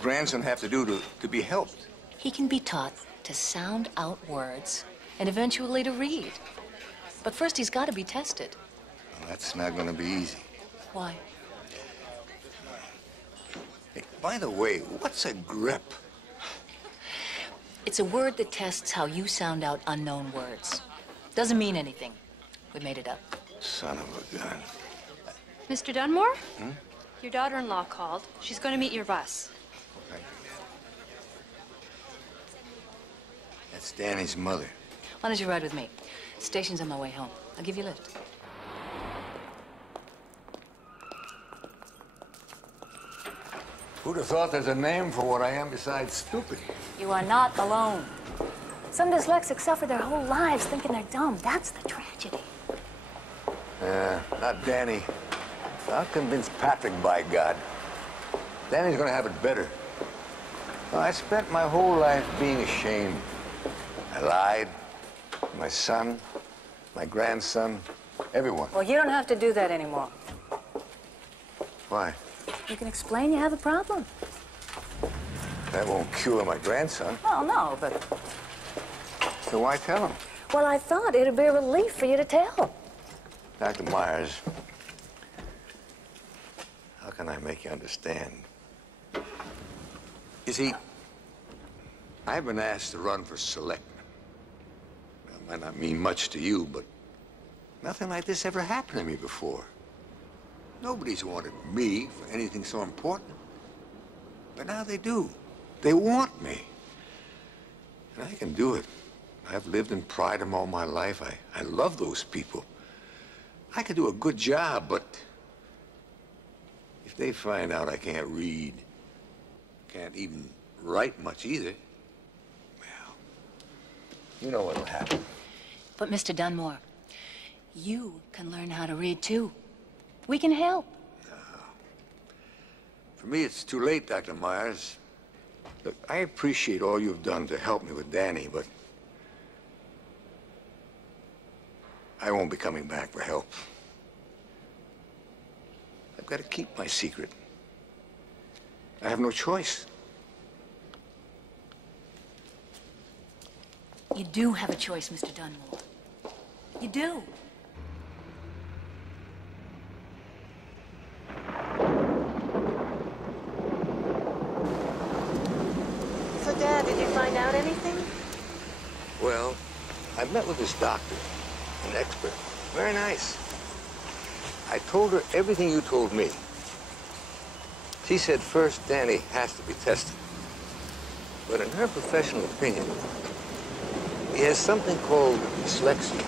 grandson have to do to be helped? He can be taught to sound out words and eventually to read. But first, he's got to be tested. Well, that's not going to be easy. Why? Hey, by the way, what's a grip? It's a word that tests how you sound out unknown words. Doesn't mean anything. We made it up. Son of a gun. Mr. Dunmore? Hmm? Your daughter-in-law called. She's going to meet your bus. That's Danny's mother. Why don't you ride with me? The station's on my way home. I'll give you a lift. Who'd have thought there's a name for what I am besides stupid? You are not alone. Some dyslexics suffer their whole lives thinking they're dumb. That's the tragedy. Not Danny. I'll convince Patrick, by God. Danny's gonna have it better. Well, I spent my whole life being ashamed. I lied. My son, my grandson, everyone. Well, you don't have to do that anymore. Why? You can explain you have a problem. That won't cure my grandson. Well, no, but... So why tell him? Well, I thought it'd be a relief for you to tell. Dr. Myers, how can I make you understand? You see, I've been asked to run for selectman. Well, it might not mean much to you, but nothing like this ever happened to me before. Nobody's wanted me for anything so important. But now they do. They want me. And I can do it. I've lived in Prideham all my life. I love those people. I could do a good job, but if they find out I can't read, can't even write much either, well, you know what'll happen. But, Mr. Dunmore, you can learn how to read, too. We can help. For me, it's too late, Dr. Myers. Look, I appreciate all you've done to help me with Danny, but I won't be coming back for help. I've got to keep my secret. I have no choice. You do have a choice, Mr. Dunmore. You do. So, Dad, did you find out anything? Well, I met with this doctor, an expert. Very nice. I told her everything you told me. She said first Danny has to be tested. But in her professional opinion, he has something called dyslexia.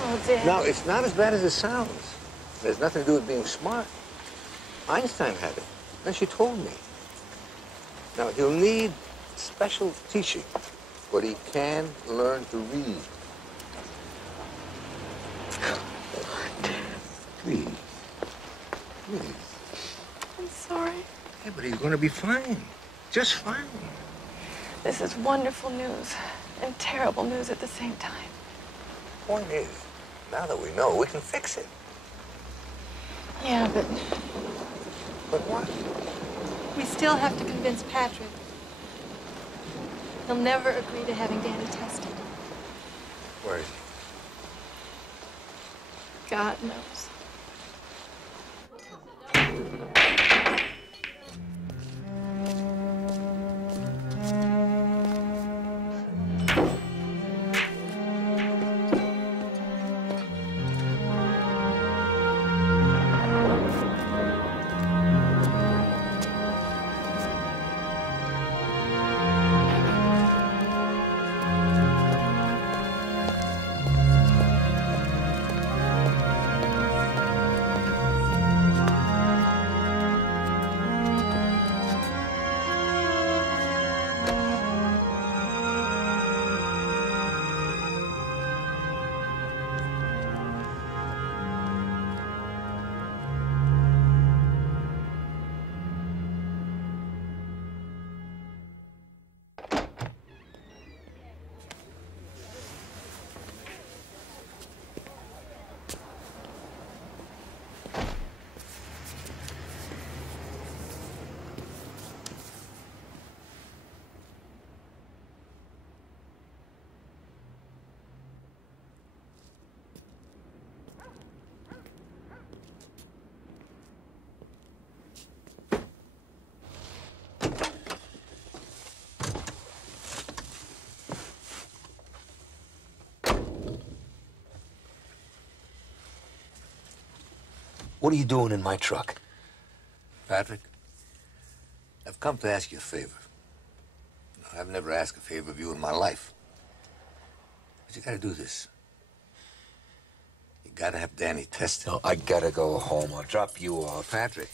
Oh, Dad. Now, it's not as bad as it sounds. It has nothing to do with being smart. Einstein had it, and she told me. Now, he'll need special teaching, but he can learn to read. Please. Please. I'm sorry. Yeah, but he's going to be fine. Just fine. This is wonderful news and terrible news at the same time. Point is, now that we know, we can fix it. Yeah, but But what? we still have to convince Patrick. He'll never agree to having Danny tested. Where is he? God knows. What are you doing in my truck? Patrick, I've come to ask you a favor. I've never asked a favor of you in my life. But you gotta do this. You gotta have Danny tested. No, I gotta go home. I'll drop you off. Patrick,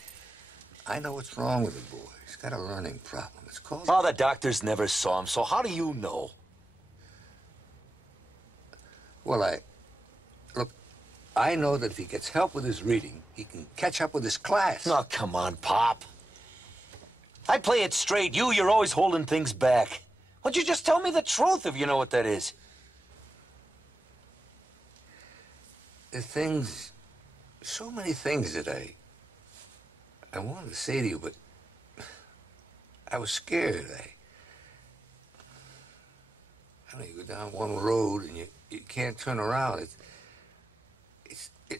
I know what's wrong with the boy. He's got a learning problem. It's called... Oh, the doctors never saw him, so how do you know? Well, Look, I know that if he gets help with his reading, he can catch up with his class. Oh, come on, Pop. I play it straight. You're always holding things back. Why don't you just tell me the truth if you know what that is? There's things, so many things that I wanted to say to you, but I was scared. I know you go down one road and you can't turn around.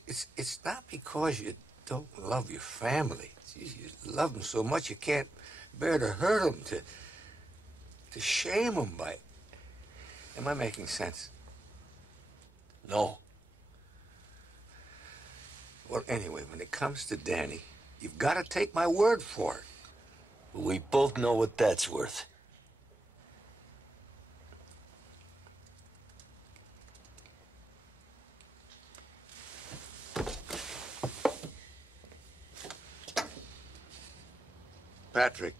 It's not because you don't love your family. You love them so much you can't bear to hurt them, to shame them by... Am I making sense? No. Well, anyway, when it comes to Danny, you've got to take my word for it. We both know what that's worth. Patrick,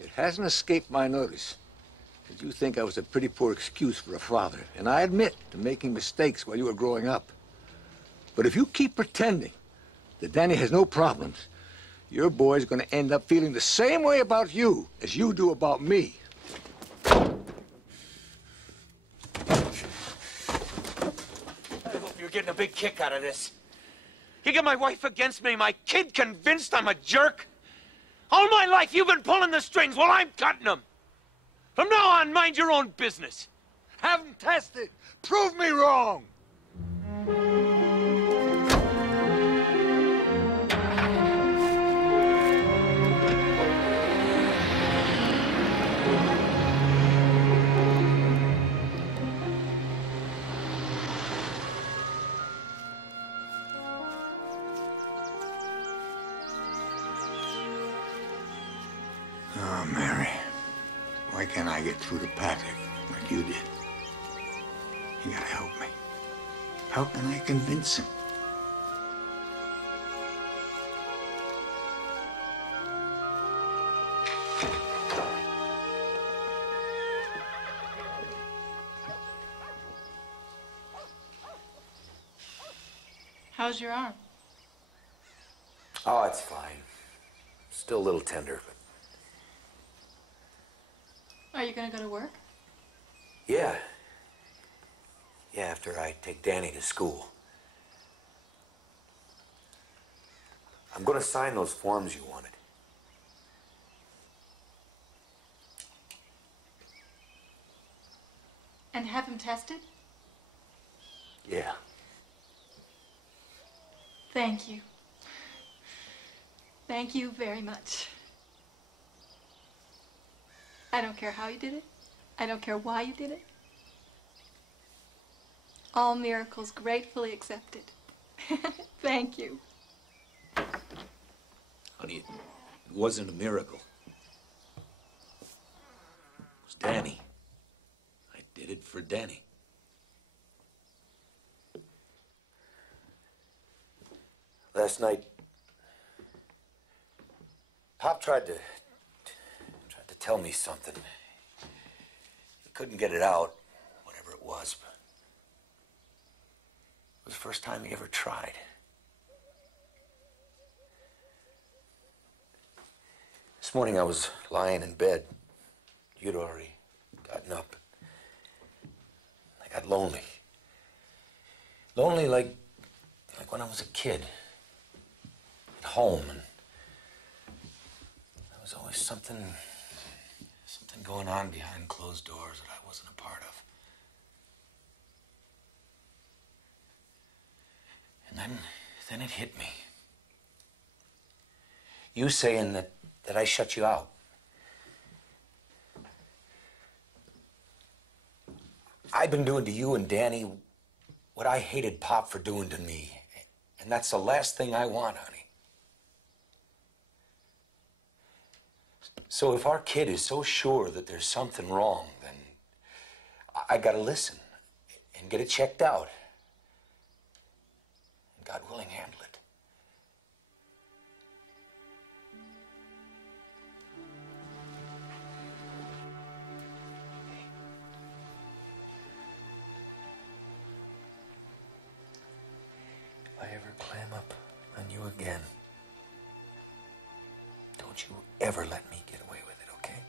it hasn't escaped my notice that you think I was a pretty poor excuse for a father, and I admit to making mistakes while you were growing up. But if you keep pretending that Danny has no problems, your boy's going to end up feeling the same way about you as you do about me. I hope you're getting a big kick out of this. You get my wife against me, my kid convinced I'm a jerk. All my life you've been pulling the strings while I'm cutting them. From now on, mind your own business. Have them tested. Prove me wrong. Oh, Mary. Why can't I get through to Patrick like you did? You gotta help me. How can I convince him? How's your arm? Oh, it's fine. Still a little tender, but... Are you gonna go to work? Yeah. Yeah, after I take Danny to school. I'm going to sign those forms you wanted. And have him tested? Yeah. Thank you. Thank you very much. I don't care how you did it. I don't care why you did it. All miracles gratefully accepted. Thank you. Honey, it wasn't a miracle. It was Danny. I did it for Danny. Last night, Pop tried to tell me something. He couldn't get it out, whatever it was, but it was the first time he ever tried. This morning I was lying in bed. You'd already gotten up. I got lonely. Lonely like when I was a kid. At home, and there was always something going on behind closed doors that I wasn't a part of. And then it hit me. You saying that I shut you out. I've been doing to you and Danny what I hated Pop for doing to me. And that's the last thing I want, honey. So if our kid is so sure that there's something wrong, then I gotta listen and get it checked out. And God willing, handle it. If I ever clam up on you again, don't you ever let me get away with it, okay?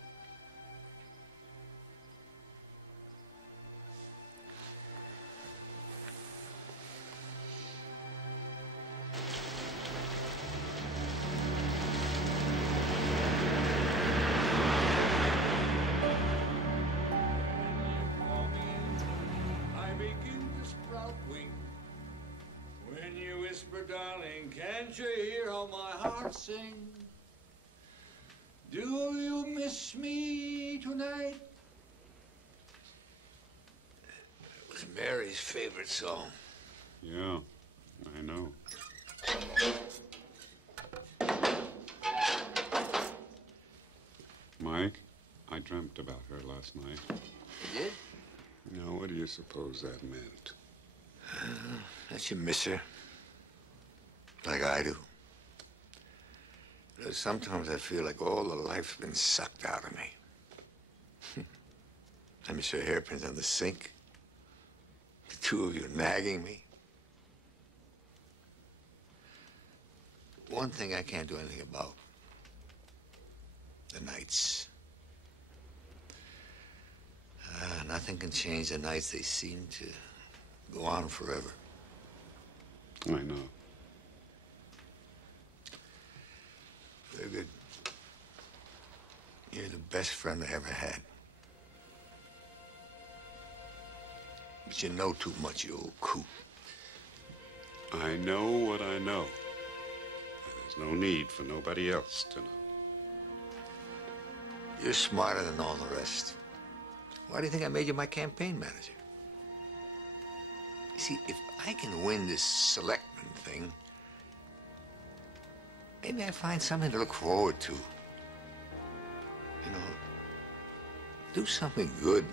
I begin to sprout wings. When you whisper, darling, can't you hear how my heart sings? Do you miss me tonight? It was Mary's favorite song. Yeah, I know. Mike, I dreamt about her last night. You did? Now, what do you suppose that meant? That you miss her. Like I do. Sometimes I feel like all the life's been sucked out of me. I miss her hairpins on the sink. The two of you nagging me. One thing I can't do anything about. The nights. Nothing can change the nights. They seem to go on forever. I know. Very good. You're the best friend I ever had. But you know too much, you old coot. I know what I know. And there's no need for nobody else to know. You're smarter than all the rest. Why do you think I made you my campaign manager? You see, if I can win this selectman thing, maybe I find something to look forward to. You know, do something good.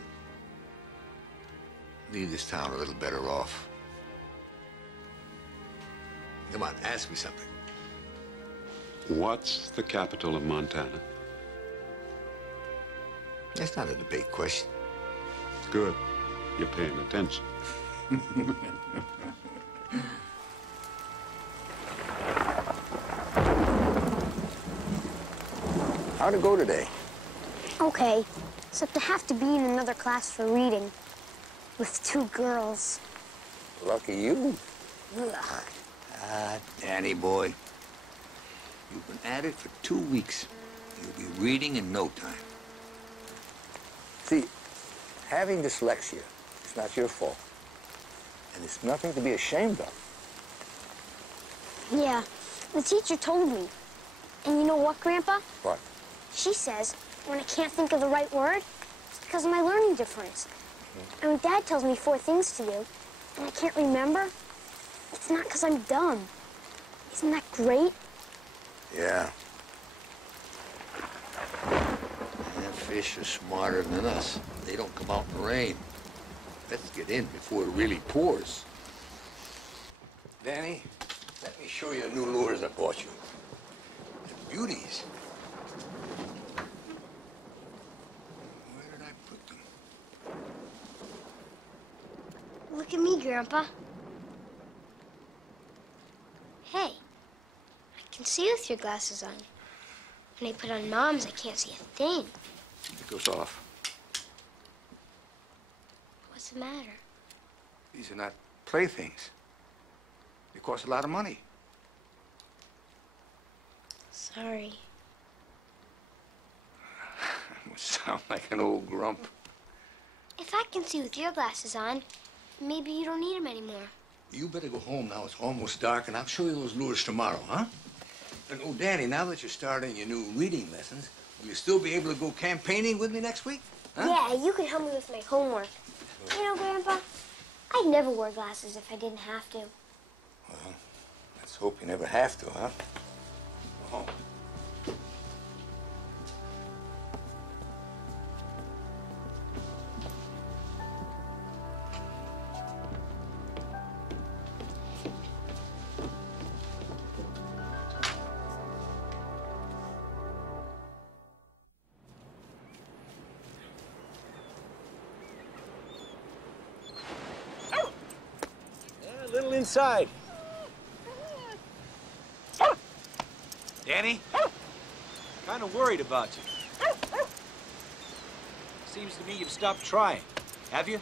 Leave this town a little better off. Come on, ask me something. What's the capital of Montana? That's not a debate question. Good. You're paying attention. How'd it go today? Okay, except I have to be in another class for reading with 2 girls. Lucky you. Ugh. Danny boy. at it for 2 weeks. You'll be reading in no time. See, having dyslexia is not your fault. And it's nothing to be ashamed of. Yeah, the teacher told me. And you know what, Grandpa? What? She says when I can't think of the right word, it's because of my learning difference. And when Dad tells me 4 things to do, and I can't remember, it's not because I'm dumb. Isn't that great? Yeah. And fish are smarter than us. They don't come out in the rain. Let's get in before it really pours. Danny, let me show you the new lures I bought you. They're beauties. Where did I put them? Look at me, Grandpa. Hey, I can see with your glasses on. When I put on Mom's, I can't see a thing. It goes off. What's the matter? These are not playthings. They cost a lot of money. Sorry. I sound like an old grump. If I can see with your glasses on, maybe you don't need them anymore. You better go home now. It's almost dark, and I'll show you those lures tomorrow, huh? And, oh, Danny, now that you're starting your new reading lessons, will you still be able to go campaigning with me next week? Huh? Yeah, you can help me with my homework. You know, Grandpa, I'd never wear glasses if I didn't have to. Well, let's hope you never have to, huh? Go home. A little inside. Danny? Kind of worried about you. Seems to me you've stopped trying. Have you?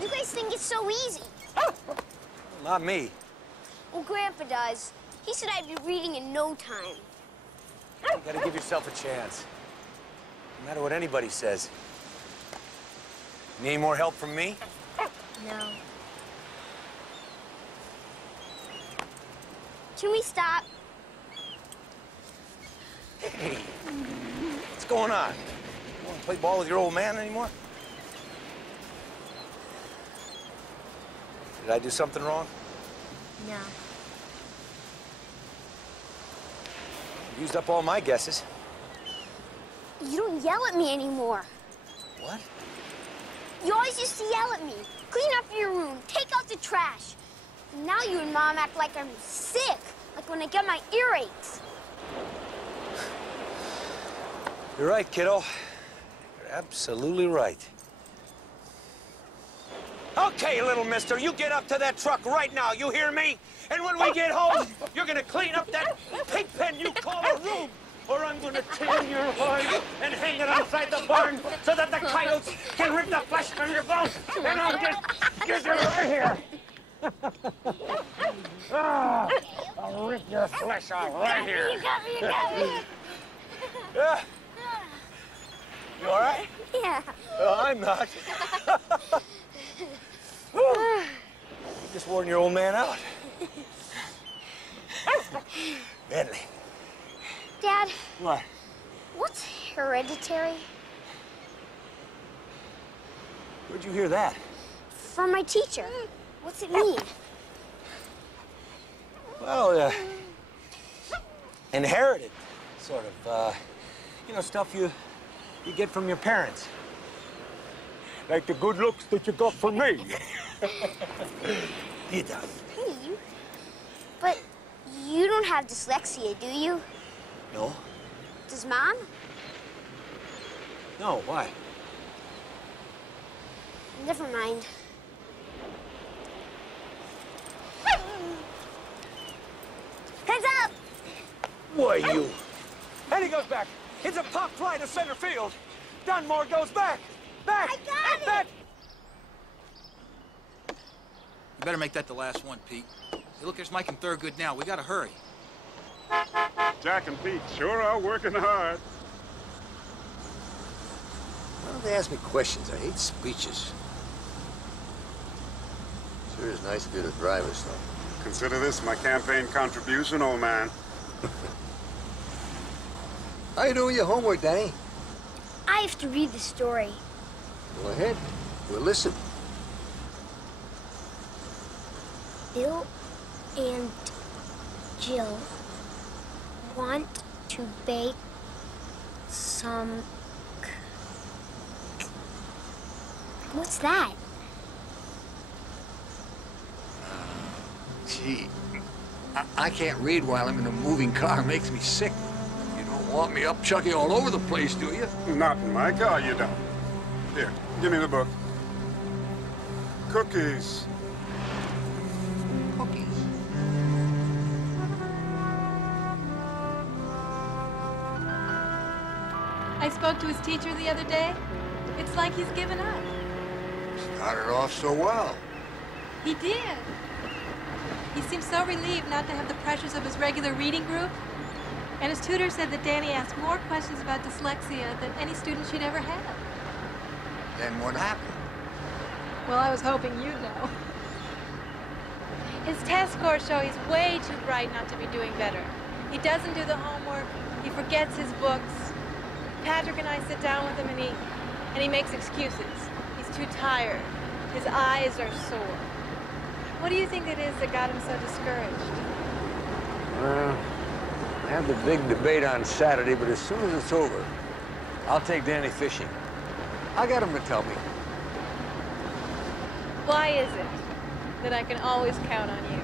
You guys think it's so easy. Not me. Well, Grandpa does. He said I'd be reading in no time. You gotta give yourself a chance. No matter what anybody says. Need any more help from me? No. Can we stop? Hey, what's going on? You want to play ball with your old man anymore? Did I do something wrong? No. Used up all my guesses. You don't yell at me anymore. What? You always used to yell at me. Clean up your room. Take out the trash. Now you and Mom act like I'm sick. Like when I get my earaches. You're right, kiddo. You're absolutely right. Okay, little mister, you get up to that truck right now, you hear me? And when we get home, you're gonna clean up that pig pen you call a room, or I'm gonna tear your hide and hang it outside the barn so that the coyotes can rip the flesh from your bones, and I'll get you right here. I'll rip your flesh off right here. You got me, you got me. Yeah. You all right? Yeah. I'm not. You just worn your old man out. Bentley. Dad. What? What's hereditary? Where'd you hear that? From my teacher. What's it mean? Well, inherited, sort of. You know, stuff you get from your parents. Like the good looks that you got from me. You don't. Hey, you. But you don't have dyslexia, do you? No. Does Mom? No, why? Never mind. Heads up! Why, you? And he goes back. It's a pop fly to center field. Dunmore goes back. Back. I got it. Back. You better make that the last one, Pete. Hey, look, there's Mike and third good now. We gotta hurry. Jack and Pete sure are working hard. Why don't they ask me questions? I hate speeches. Sure is nice of you to drive us, though. Consider this my campaign contribution, old man. How you doing your homework, Danny? I have to read the story. Go ahead. We'll listen. Bill and Jill want to bake some... What's that? Gee, I can't read while I'm in a moving car. It makes me sick. You don't want me up chucking all over the place, do you? Not in my car, you don't. Here, give me the book. Cookies. Cookies? I spoke to his teacher the other day. It's like he's given up. Started off so well. He did. He seemed so relieved not to have the pressures of his regular reading group. And his tutor said that Danny asked more questions about dyslexia than any student she'd ever had. Then what happened? Well, I was hoping you'd know. His test scores show he's way too bright not to be doing better. He doesn't do the homework. He forgets his books. Patrick and I sit down with him and he makes excuses. He's too tired. His eyes are sore. What do you think it is that got him so discouraged? Well, I have the big debate on Saturday, but as soon as it's over, I'll take Danny fishing. I'll get him to tell me. Why is it that I can always count on you?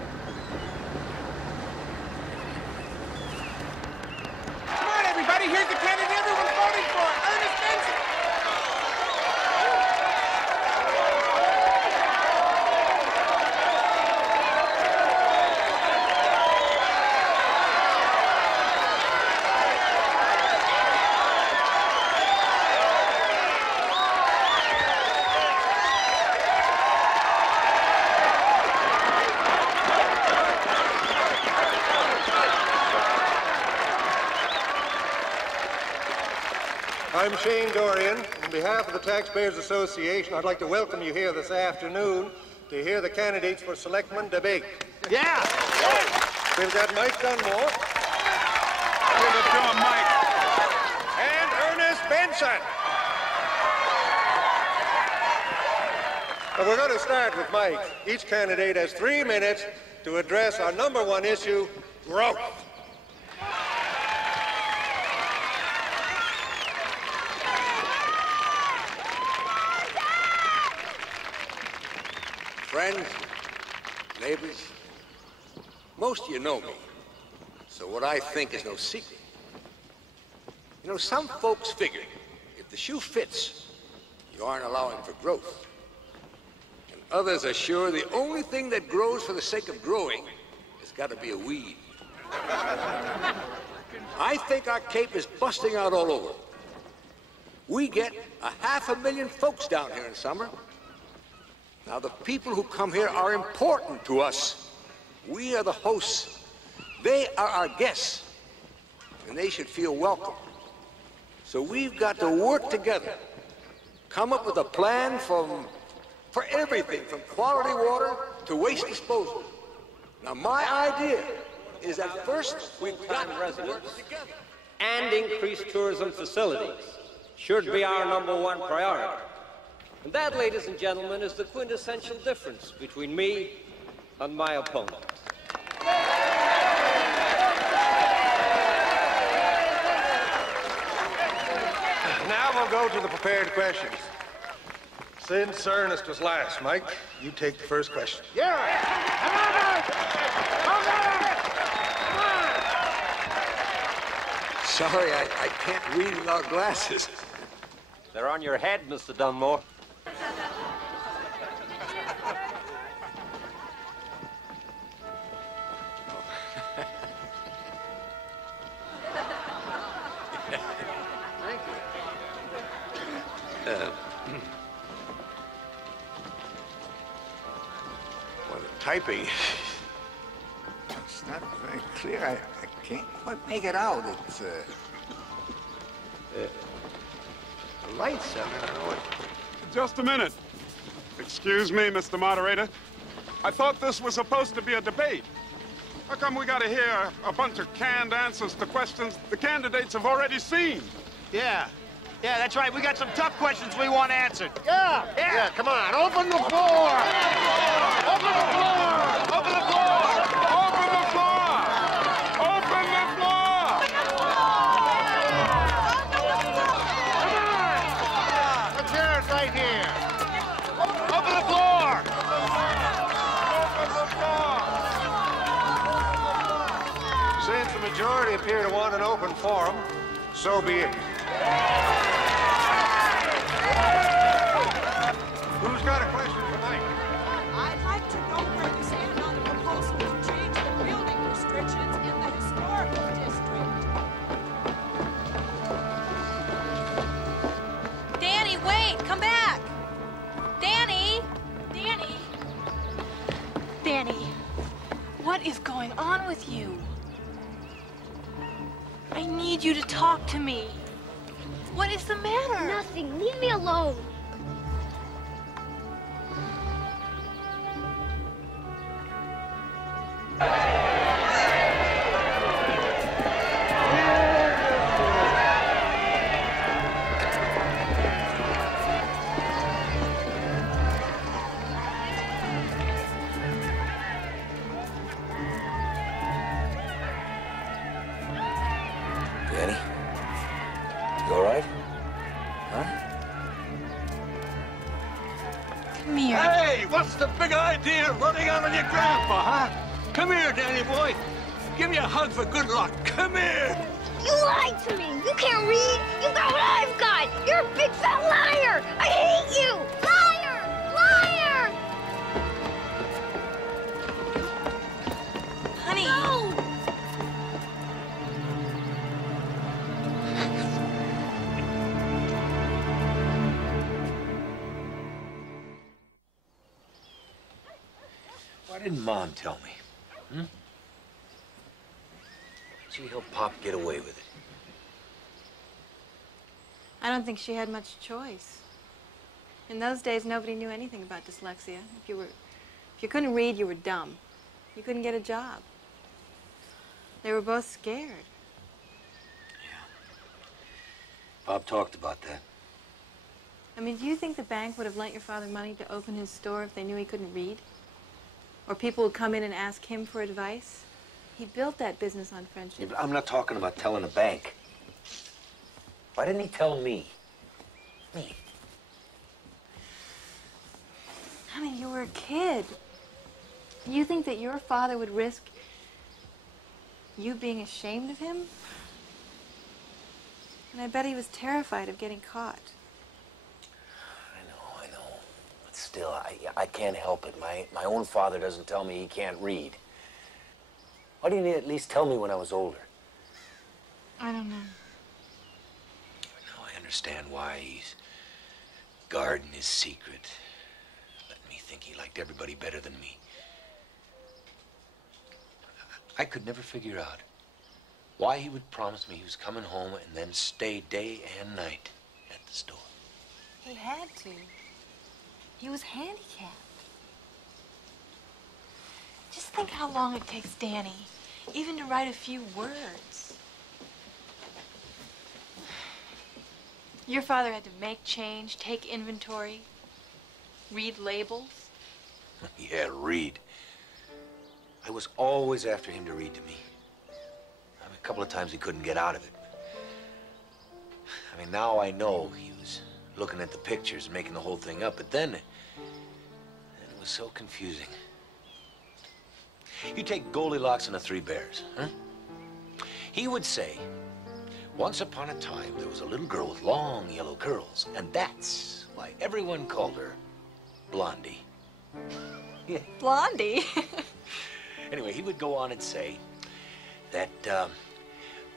Come on, everybody, here's the candidate everyone's voting for, Ernest Benson. I'm Shane Dorian. On behalf of the Taxpayers Association, I'd like to welcome you here this afternoon to hear the candidates for selectman debate. Yeah! We've got Mike Dunmore. Give it to him, Mike. And Ernest Benson. We're going to start with Mike. Each candidate has 3 minutes to address our number one issue, growth. Friends, neighbors, most of you know me, so what I think is no secret. You know, some folks figure if the shoe fits, you aren't allowing for growth. And others are sure the only thing that grows for the sake of growing has got to be a weed. I think our cape is busting out all over. We get 500,000 folks down here in summer. Now, the people who come here are important to us. We are the hosts. They are our guests, and they should feel welcome. So we've got to work together, come up with a plan for everything, from quality water to waste disposal. Now, my idea is that first we've got to work together. And increased tourism facilities should be our #1 priority. And that, ladies and gentlemen, is the quintessential difference between me and my opponent. Now we'll go to the prepared questions. Since Ernest was last, Mike, you take the first question. Yeah! Come on, guys! Come on! Sorry, I can't read without glasses. They're on your head, Mr. Dunmore. Thank you. Well, the typing, it's not very clear. I Can't quite make it out. It's, the lights, I don't know what. Just a minute. Excuse me, Mr. Moderator. I thought this was supposed to be a debate. How come we gotta hear a bunch of canned answers to questions the candidates have already seen? Yeah, that's right. We got some tough questions we want answered. Yeah, come on, open the floor! Open the floor! Open the floor! Open the floor! Open the floor! Let's hear it right here. Open the floor! Open the floor! Since the majority appear to want an open forum, so be it. Who's got a question for Mike? I'd like to know where you stand on the proposal to change the building restrictions in the historical district. Danny, wait! Come back! Danny! Danny! Danny, what is going on with you? I need you to talk to me. What is the matter? Nothing. Leave me alone. Danny? You all right? Huh? Come here. Hey, what's the big idea of running out on your grandpa, huh? Come here, Danny boy. Give me a hug for good luck. Come here. You lied to me. You can't read. You got what I've got. You're a big fat liar. I hate you. Liar! Liar! Honey. No! Why didn't Mom tell me? Hmm? She helped Pop get away with it. I don't think she had much choice. In those days, nobody knew anything about dyslexia. If you couldn't read, you were dumb. You couldn't get a job. They were both scared. Bob talked about that. I mean, do you think the bank would have lent your father money to open his store if they knew he couldn't read? Or people would come in and ask him for advice? He built that business on friendship. Yeah, but I'm not talking about telling a bank. Why didn't he tell me? Me. Honey, you were a kid. You think that your father would risk you being ashamed of him? And I bet he was terrified of getting caught. I know. But still, I can't help it. My own father doesn't tell me he can't read. Why didn't he at least tell me when I was older? I don't know. Now I understand why he's guarding his secret. Letting me think he liked everybody better than me. I could never figure out why he would promise me he was coming home and then stay day and night at the store. He had to. He was handicapped. Just think how long it takes Danny even to write a few words. Your father had to make change, take inventory, read labels. Yeah, read. I was always after him to read to me. I mean, a couple of times he couldn't get out of it. I mean, now I know he was looking at the pictures and making the whole thing up, but then it was so confusing. You take Goldilocks and the Three Bears, huh? He would say, once upon a time, there was a little girl with long yellow curls, and that's why everyone called her Blondie. Yeah. Blondie? Anyway, he would go on and say that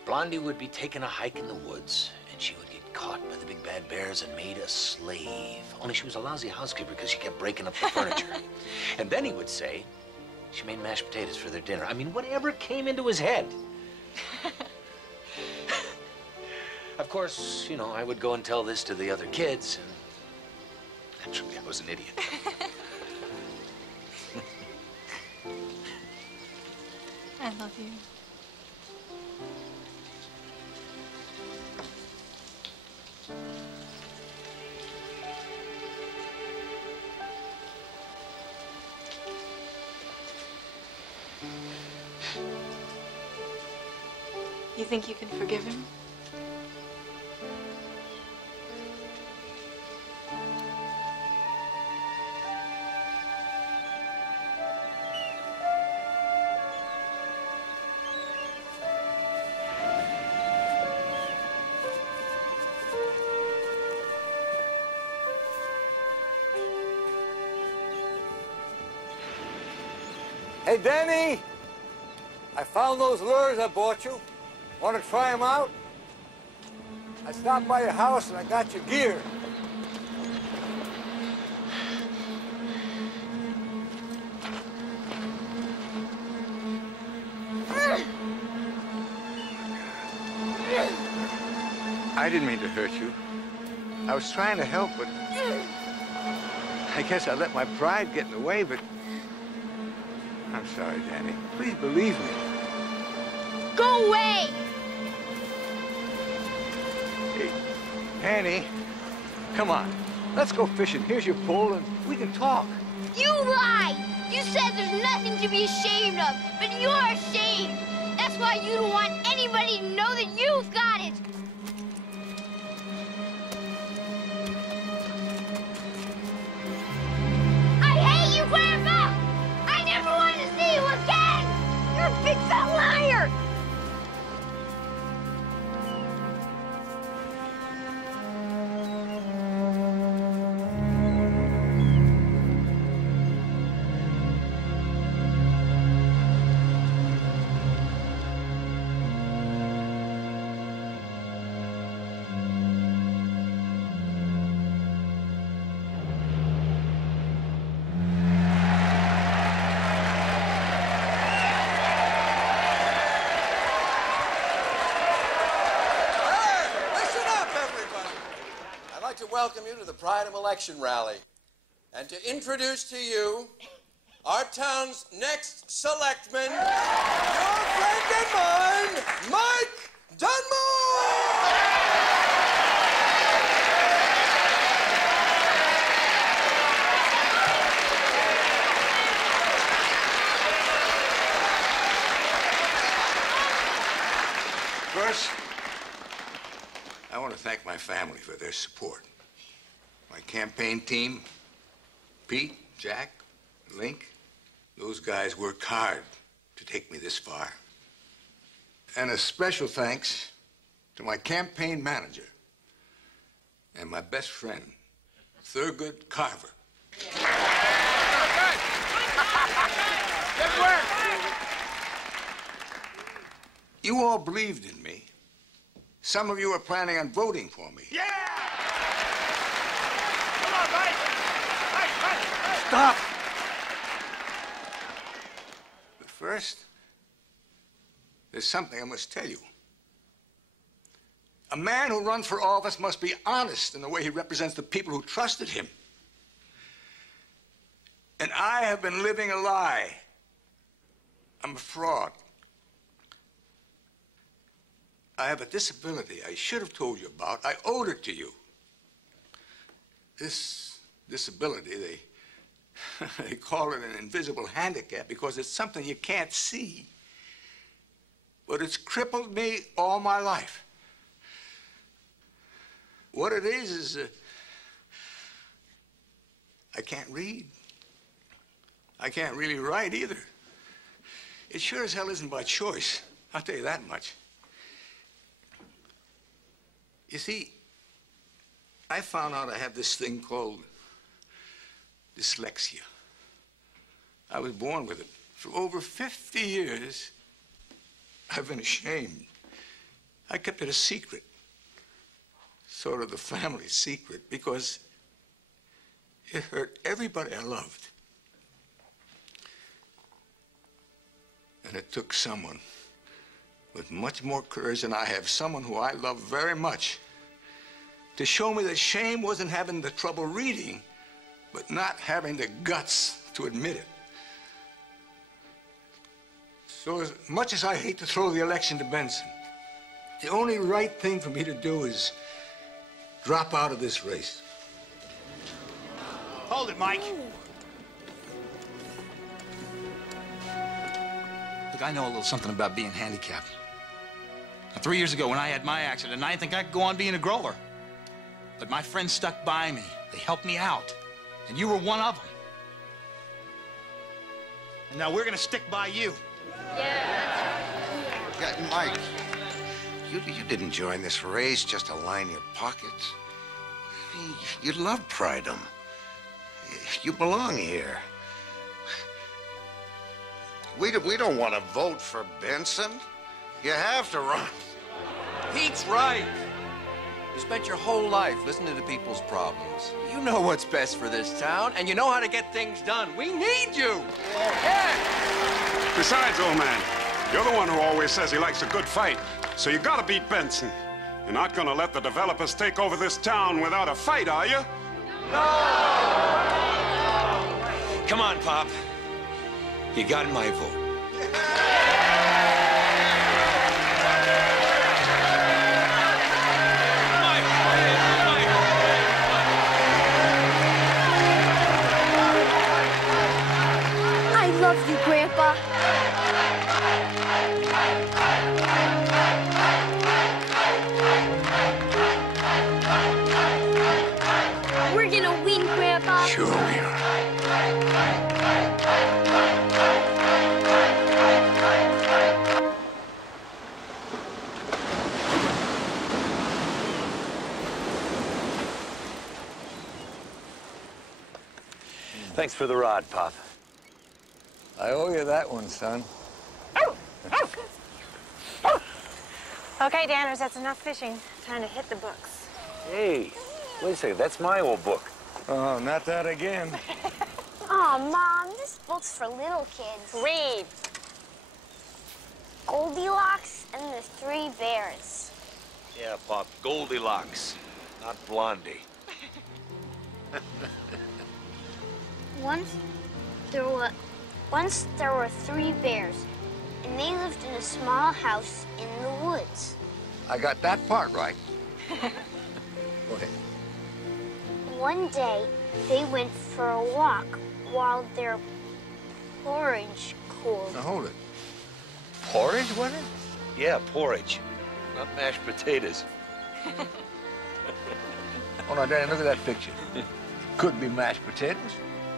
Blondie would be taking a hike in the woods, and she would get caught by the big bad bears and made a slave. Only she was a lousy housekeeper because she kept breaking up the furniture. And then he would say she made mashed potatoes for their dinner. I mean, whatever came into his head. Of course, you know, I would go and tell this to the other kids, and naturally I was an idiot. I love you. You think you can forgive him? Hey, Danny! I found those lures I bought you. Want to try them out? I stopped by your house and I got your gear. I didn't mean to hurt you. I was trying to help, but I guess I let my pride get in the way, but I'm sorry, Danny. Please believe me. Go away! Hey, Annie, come on. Let's go fishing. Here's your pole, and we can talk. You lied! You said there's nothing to be ashamed of, but you're ashamed. That's why you don't want anybody to know that you've got it. I hate you, Grandpa! I never want to see you again! You're a big fat liar! Welcome you to the Pride of Election rally and to introduce to you our town's next selectman, your friend and mine, Mike Dunmore! First, I want to thank my family for their support. My campaign team, Pete, Jack, Link, those guys worked hard to take me this far. And a special thanks to my campaign manager and my best friend, Thurgood Carver. Good work! You all believed in me. Some of you are planning on voting for me. Yeah! Come on, Mike! Mike! Stop! But first, there's something I must tell you. A man who runs for office must be honest in the way he represents the people who trusted him. And I have been living a lie. I'm a fraud. I have a disability I should have told you about. I owed it to you. This disability, they call it an invisible handicap because it's something you can't see. But it's crippled me all my life. What it is I can't read. I can't really write either. It sure as hell isn't by choice. I'll tell you that much. You see, I found out I have this thing called dyslexia. I was born with it. For over 50 years, I've been ashamed. I kept it a secret, sort of the family secret, because it hurt everybody I loved. And it took someone with much more courage than I have someone who I love very much to show me that shame wasn't having the trouble reading, but not having the guts to admit it. So as much as I hate to throw the election to Benson, the only right thing for me to do is drop out of this race. Hold it, Mike. Look, I know a little something about being handicapped. Now, 3 years ago, when I had my accident, I didn't think I could go on being a grower. But my friends stuck by me. They helped me out. And you were one of them. And now we're gonna stick by you. Yeah, Mike, you didn't join this race just to line your pockets. I mean, you love Prideham. You belong here. We don't want to vote for Benson. You have to run. Pete's right. You spent your whole life listening to people's problems. You know what's best for this town, and you know how to get things done. We need you. Yeah. Besides, old man, you're the one who always says he likes a good fight. So you gotta beat Benson. You're not gonna let the developers take over this town without a fight, are you? Come on, Pop. You got my vote. I love you, Grandpa. We're gonna win, Grandpa. Sure we are. Thanks for the rod, Pop. I owe you that one, son. Okay, Danners, that's enough fishing. Time to hit the books. Hey, wait a second. That's my old book. Oh, not that again. Oh, Mom, this book's for little kids. Read. Goldilocks and the Three Bears. Yeah, Pop. Goldilocks, not Blondie. Once there were 3 bears, and they lived in a small house in the woods. I got that part right. Go ahead. One day, they went for a walk while their porridge cooled. Now hold it. Porridge, was it? Yeah, porridge, not mashed potatoes. Oh, now, Danny, look at that picture. Could be mashed potatoes.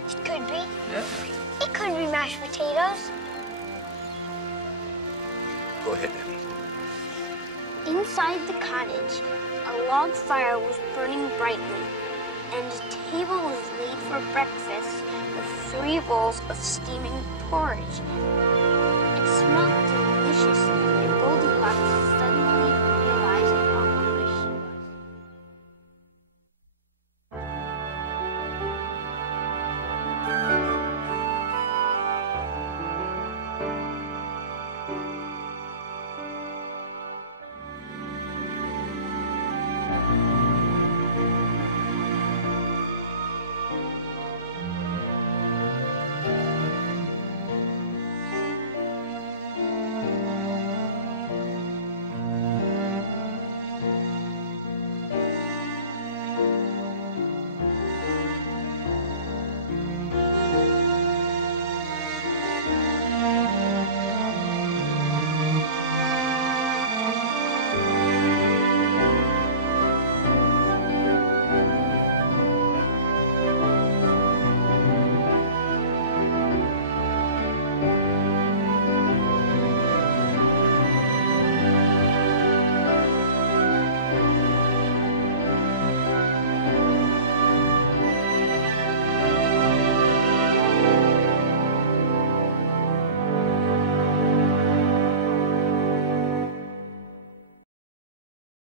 It could be. Yeah. It could be mashed potatoes. Go ahead, Danny. Inside the cottage, a log fire was burning brightly, and a table was laid for breakfast with 3 bowls of steaming porridge. It smelled delicious, and Goldilocks